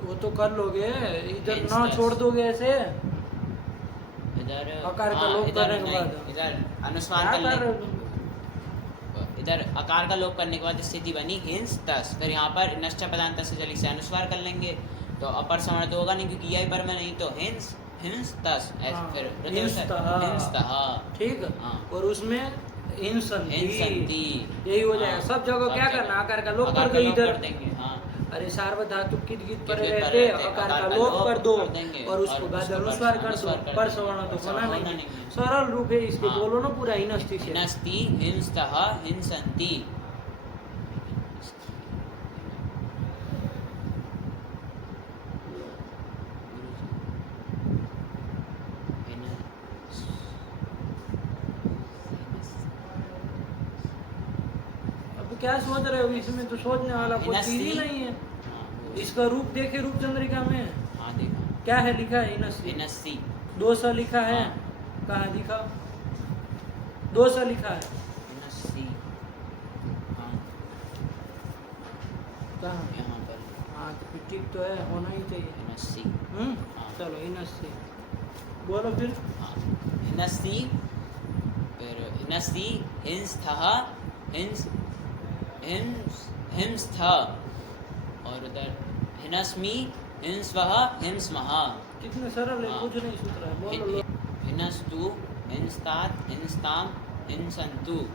वो तो कर लोगे, इधर हिंस ना दस। छोड़ दोगे ऐसे। इधर आकार का हाँ, लोप इधर करने के नहीं, बाद। इधर अनुस्वार क्या कर कर लेंगे। इधर आकार का लोप करने के बाद स्थिति बनी हिंस 10, फिर यहाँ पर नश्चा पदांत से जली से अनुस्वार कर लेंगे, तो अपर सवर्ण तो होगा नहीं क्योंकि यही पर में नहीं, तो हिंस हिंस 10 ऐसे हाँ, फिर हिंसतः। ठीक है। हाँ। और उसमें हिंसंती हिंसंती। यही हो जाएगा। हाँ, सब जगह क्या जगह। करना, आकार का लोप आकार कर का दो लोप इधर। कर देंगे। हाँ। अरे सार्वधातु कित गित पर कित गित पर रहते रहते, आकार का लोप कर दो देंगे और उसको बाद अनुस्वार कर दो। अनुस्वार कर पर दो। सवर्ण तो होना होना नहीं, नहीं। सरल रूप है इसके। हाँ। बोलो ना पूरा हिनस्ती से। हिनस्ति हिंसतः हिंसन्ति। अब क्या सोच रहे हो, इसमें तो सोचने वाला कोई चीज ही हिनस्ति। नहीं है। हाँ, वो- इसका रूप देखे रूप चंद्रिका में हाँ, देखा। क्या है लिखा है, हिनस्ती हिनस्ति। 2 स लिखा है। हाँ। कहाँ दिखा, 2 स लिखा है हिनस्ति। हाँ, कहाँ। यहाँ पर हाँ, तो फिर ठीक तो है, होना ही चाहिए। हिनस्ति। हाँ। चलो हिनस्ती बोलो फिर। हाँ, हिनस्ति, फिर हिनस्ति हिंस्थः हिंस हिंस हिंस्थ, और उधर हिनस्मि हिंस्वः हिंस्मः। कितने सरल है, हाँ। कुछ नहीं सूत्र है, बोलो लो। हिनस्तु हिंस्तात् हिंस्ताम हिंसन्तु।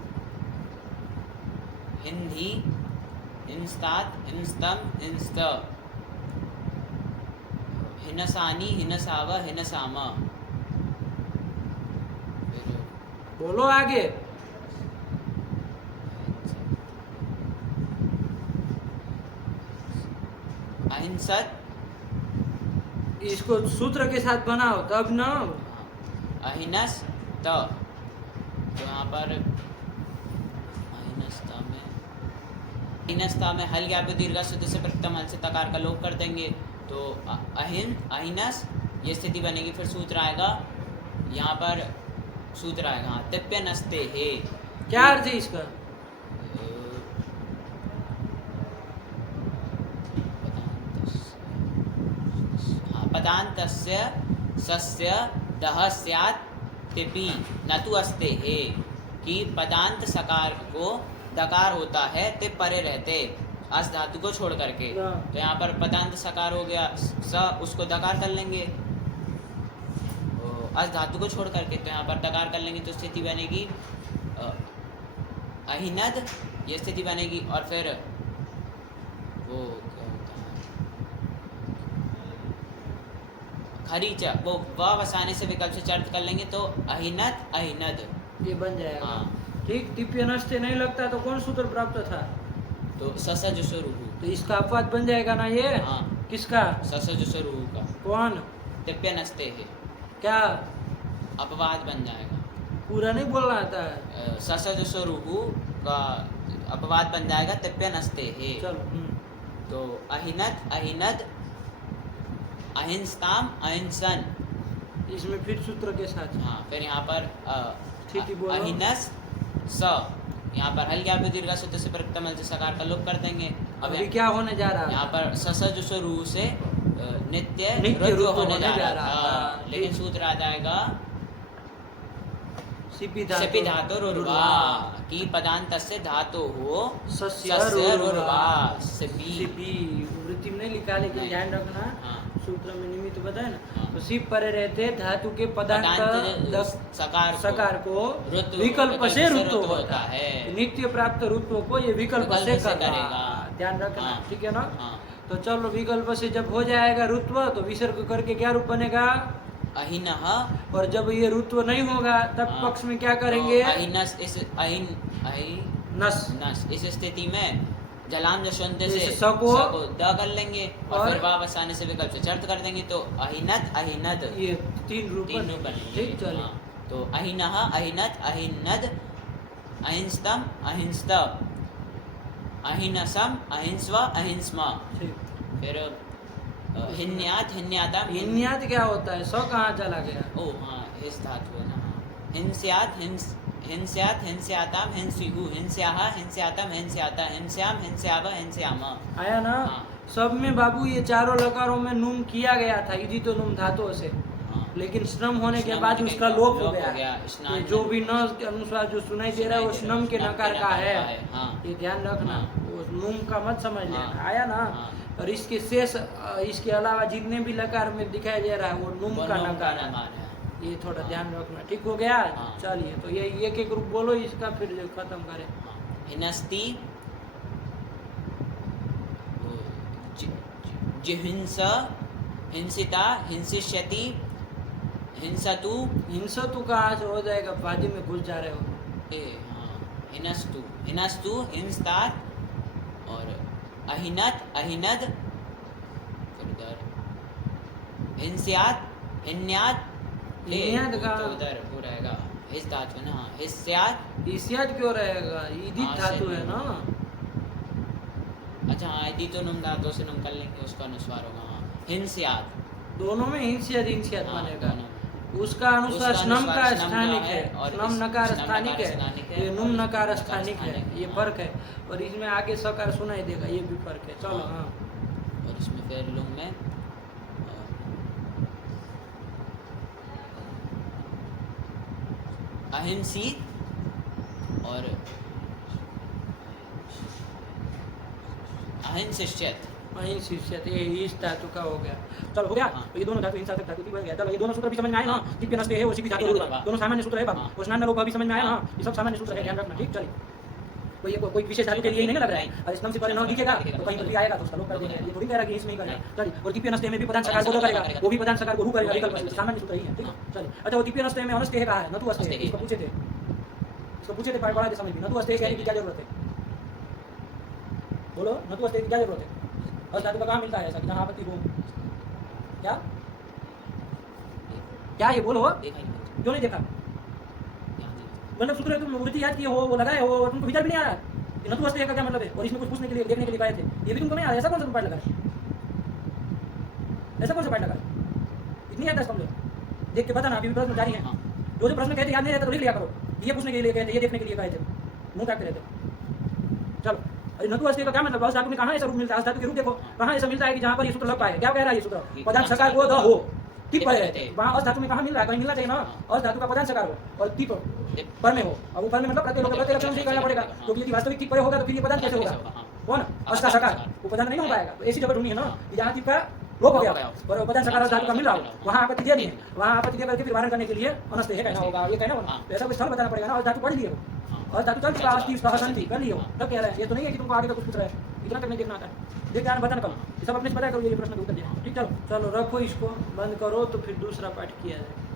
हिन्धि हिंस्तात् हिंस्तम हिंस्त। हिनसानि हिनसाव हिनसाम। फिर बोलो आगे। अहिंसत। इसको सूत्र के साथ बनाओ तब ना। अहिनस त, तो यहाँ पर अहिनस त में अहिनस्ता में हल ज्ञाप दीर्घ शुद्ध से प्रथम हल से तकार का लोप कर देंगे तो अहिन अहिनस ये स्थिति बनेगी। फिर सूत्र आएगा यहाँ पर, सूत्र आएगा हाँ तिप्य नस्ते हे। क्या अर्थ है इसका? पदान्तस्य सस्य दह स्यात् तिपि न तु अस्ते हे, कि पदांत सकार को दकार होता है तिप परे रहते अस धातु को छोड़ करके। तो यहाँ पर पदांत सकार हो गया, स उसको दकार कर लेंगे अस धातु को छोड़ करके, तो यहाँ पर दकार कर लेंगे तो स्थिति बनेगी अहिनद, ये स्थिति बनेगी। और फिर वो क्या होता है खरीचा, वो व वसाने से विकल्प से चर्च कर लेंगे तो अहिनत अहिनद ये बन जाएगा। हाँ। ठीक, तिप्य नस्ते नहीं लगता तो कौन सूत्र प्राप्त था? तो ससज स्वरूप, तो इसका अपवाद बन जाएगा ना ये? हाँ। किसका? ससज स्वरूप का। कौन? तिप्य नस्ते है, क्या अपवाद बन जाएगा। पूरा नहीं बोलना आता है? ससज स्वरूप का अपवाद बन जाएगा तिप्य नस्ते है। चलो तो अहिनत अहिनद अहिंसताम अहिंसन, इसमें फिर सूत्र के साथ। हाँ। फिर यहाँ पर ठीक बोलो। अहिनस स, यहाँ पर हल ज्ञाप दीर्घ शुद्ध से प्रथम हल से सकार का लोप कर देंगे। अब अभी क्या होने जा रहा है? यहाँ पर ससज स्वरूप से नित्य नित्य रुत्व रुत्व होने जा रहा था। था, लेकिन सूत्र आ जाएगा सिपि सिपि धातु रुर्वा, की पदांत से धातु हो सस्य सस्य रुर्वा। रुर्वा सिपि। सिपि वृत्ति में नहीं लिखा, लेकिन नहीं। ध्यान रखना हाँ। सूत्र में निमित्त बताए ना। हाँ। तो सिप परे रहते धातु के पदांत सकार को रुत्व विकल्प से रुत्व रुत्व होता है। है। नित्य प्राप्त रुत्व को ये विकल्प से विकल्प से करेगा। करेगा। ध्यान रखना, हाँ। ठीक है ना? हाँ। तो चलो, विकल्प से जब हो जाएगा रुत्व तो विसर्ग करके क्या रूप बनेगा? अहिनः, और जब ये रुत्व नहीं होगा तब हाँ। पक्ष में क्या करेंगे? अहिनस, इस अहिन नस। नस, इस स्थिति में जलाम जशवंत से जैसे स को द कर लेंगे और और फिर वाव आसानी से विकल्प से चर्त कर देंगे तो अहिनत अहिनद, ये तीन रूप बनेंगे। ठीक, चलिए। हाँ। तो अहिनः अहिनत अहिनद अहिंस्तम अहिंस्त अहिनसम अहिंस्व अहिंस्म। ठीक। फिर हिन्यात हिन्यातम हिन्यात क्या होता है? स कहाँ चला गया? ओ हाँ, हिस धातु है ना। हिंस्यात हिंस्यात हिंस्याताम हिंस्यु हिंस्याह हिंस्यातम हिंस्याता हिंस्याम हिंस्याव हिंस्याम। आया ना? हाँ। सब में बाबू ये चारों लकारों में नुम किया गया था, इदी तो नुम धातु से, हाँ। लेकिन श्रम होने के श्रम बाद होने के उसका बाद लोप हो लोप गया। हो गया। तो जो भी न के अनुसार जो सुनाई दे रहा है वो श्रम के नकार का है। हाँ। ये ध्यान रखना। हाँ। वो नुम का मत समझ लेना। हाँ। आया ना? हाँ। और इसके शेष इसके अलावा जितने भी लकार में दिखाई दे रहा है वो नुम वो का नून का नकार है। नकार है। ये थोड़ा हाँ। ध्यान रखना। ठीक हो गया? हाँ। चलिए, तो ये एक एक रूप बोलो इसका, फिर जो खत्म करें। हाँ। हिनस्ति जिहिंस हिंसिता हिंसिष्यति हिंसतु हिंसतु का आज हो जाएगा, बाजी में घुस जा रहे हो। हाँ, हिनस्तु हिनस्तु हिंसतात और अहिनत अहिनद, फिर उधर हिंस्यात हिन्यात हिन्यात का तो उधर वो रहेगा हिस धातु है ना। हिस्यात ईसियात क्यों रहेगा? ईदित हाँ, धातु से है ना। अच्छा हाँ, यदि तो नुम धातु से नुम कर लेंगे उसका अनुस्वार होगा। हाँ, हिंस्यात। दोनों में हिंसियत हिंसियत हाँ, बनेगा। दोनों में। उसका अनुसार उसका स्नम अनुसार का स्नम स्थानिक का है, है और स्नम इस नकार स्नम स्थानिक नकार है, स्थानिक है ये नुम और नकार नकार स्थानिक है। स्थानिक है। ये हाँ। फर्क है। और इसमें आगे सकार सुनाई देगा, ये भी फर्क है। चलो। हाँ। हाँ। और इसमें फिर लुंग में अहिंसी और अहिंसिष्यत। वहीं शिष्यत, ये इस धातु का हो गया। चलो, हो गया। हाँ। तो ये दोनों धातु हिंसा धातु की बन गया। चलो, ये दोनों सूत्र भी समझ में आए ना? हाँ। दिव्य नस्ते है वो सिपि धातु हाँ। रूप, दोनों सामान्य सूत्र है बाबू। हाँ। वो स्नान रूप भी समझ में आया ना? हाँ। ये सब सामान्य सूत्र है, ध्यान रखना। ठीक, चलिए। कोई विशेष धातु के लिए ही नहीं लग रहा है। और स्नम से परे न दिखेगा तो कहीं पर भी आएगा तो उसका लोप कर देंगे। ये थोड़ी कह रहा कि इसमें ही करना है। चलिए। और दिव्य नस्ते में भी पदांत सकार को दो करेगा, वो भी पदांत सकार को हु करेगा, विकल्प से सामान्य सूत्र ही है। ठीक है, चलिए। अच्छा, वो दिव्य नस्ते में अनस्ते है कहा है? नतु अस्ते है। इसको पूछे थे पढ़ा थे समझ में। नतु अस्ते कहने की क्या जरूरत है? बोलो, नतु अस्ते की क्या जरूरत है? और धातु का कहाँ मिलता है ऐसा कि जहाँ आपत्ति हो? क्या क्या ये बोलो? देखा ही नहीं। क्यों नहीं देखा? यहाँ देखो। मतलब सूत्र तुम वृत्ति याद किए हो, वो लगाए हो और तुमको विचार भी नहीं आ रहा। ये नतु अस्तेय का क्या मतलब है, और इसमें कुछ पूछने के लिए देखने के लिए गए थे, ये भी तुमको नहीं आ रहा। ऐसा कौन सा तुम पाठ लगा रहे, ऐसा कौन सा पाठ लगा रहे, इतनी याद समझो, देख के बताना। अभी भी प्रश्न जारी है। हाँ। जो प्रश्न कहते याद नहीं रहता तो लिख लिया करो, ये पूछने के लिए कहते, ये देखने के लिए गए थे, मुंह काटते रहते। चलो, अरे नतु अस्तेय का क्या मतलब, अस धातु में कहाँ ऐसा रूप मिलता है, अस धातु के रूप देखो कहाँ ऐसा मिलता है कि जहाँ पर ये सूत्र लग पाए। क्या कह रहा है ये सूत्र, पदार्थ सकार वो द हो टिप पर रहते, वहाँ अस धातु में कहाँ मिल रहा है, कहीं मिलना चाहिए ना। अस धातु का पदार्थ सकार हो और टिप पर में हो, अब ऊपर में मतलब प्रत्यय लक्षण से करना पड़ेगा, क्योंकि यदि वास्तविक टिप पर होगा तो फिर ये पदार्थ कैसे होगा, कौन अस का सकार, वो पदार्थ नहीं हो पाएगा। तो ऐसी जगह ढूंढनी है ना कि जहाँ टिप का लोप हो गया और पदार्थ सकार धातु का मिल रहा हो, वहाँ आपत्ति दे दी है, वहाँ आपत्ति दे करके फिर वारण करने के लिए अनस्ते है कहना होगा, ये कहना होगा। तो ऐसा कोई स्थल बताना पड़ेगा ना। और धातु पढ़ लिए हो, और धातु चल चुका अस्ति सहसंति कर लियो, तब कह रहा है। ये तो नहीं है कि तुमको आगे का कुछ पूछ रहा है, इतना तक नहीं देखना आता है। देख के आना बताना कल, ये सब अपने से पता करो, ये प्रश्न का उत्तर दिया। ठीक, चलो चलो रखो इसको, बंद करो तो फिर दूसरा पाठ किया जाए।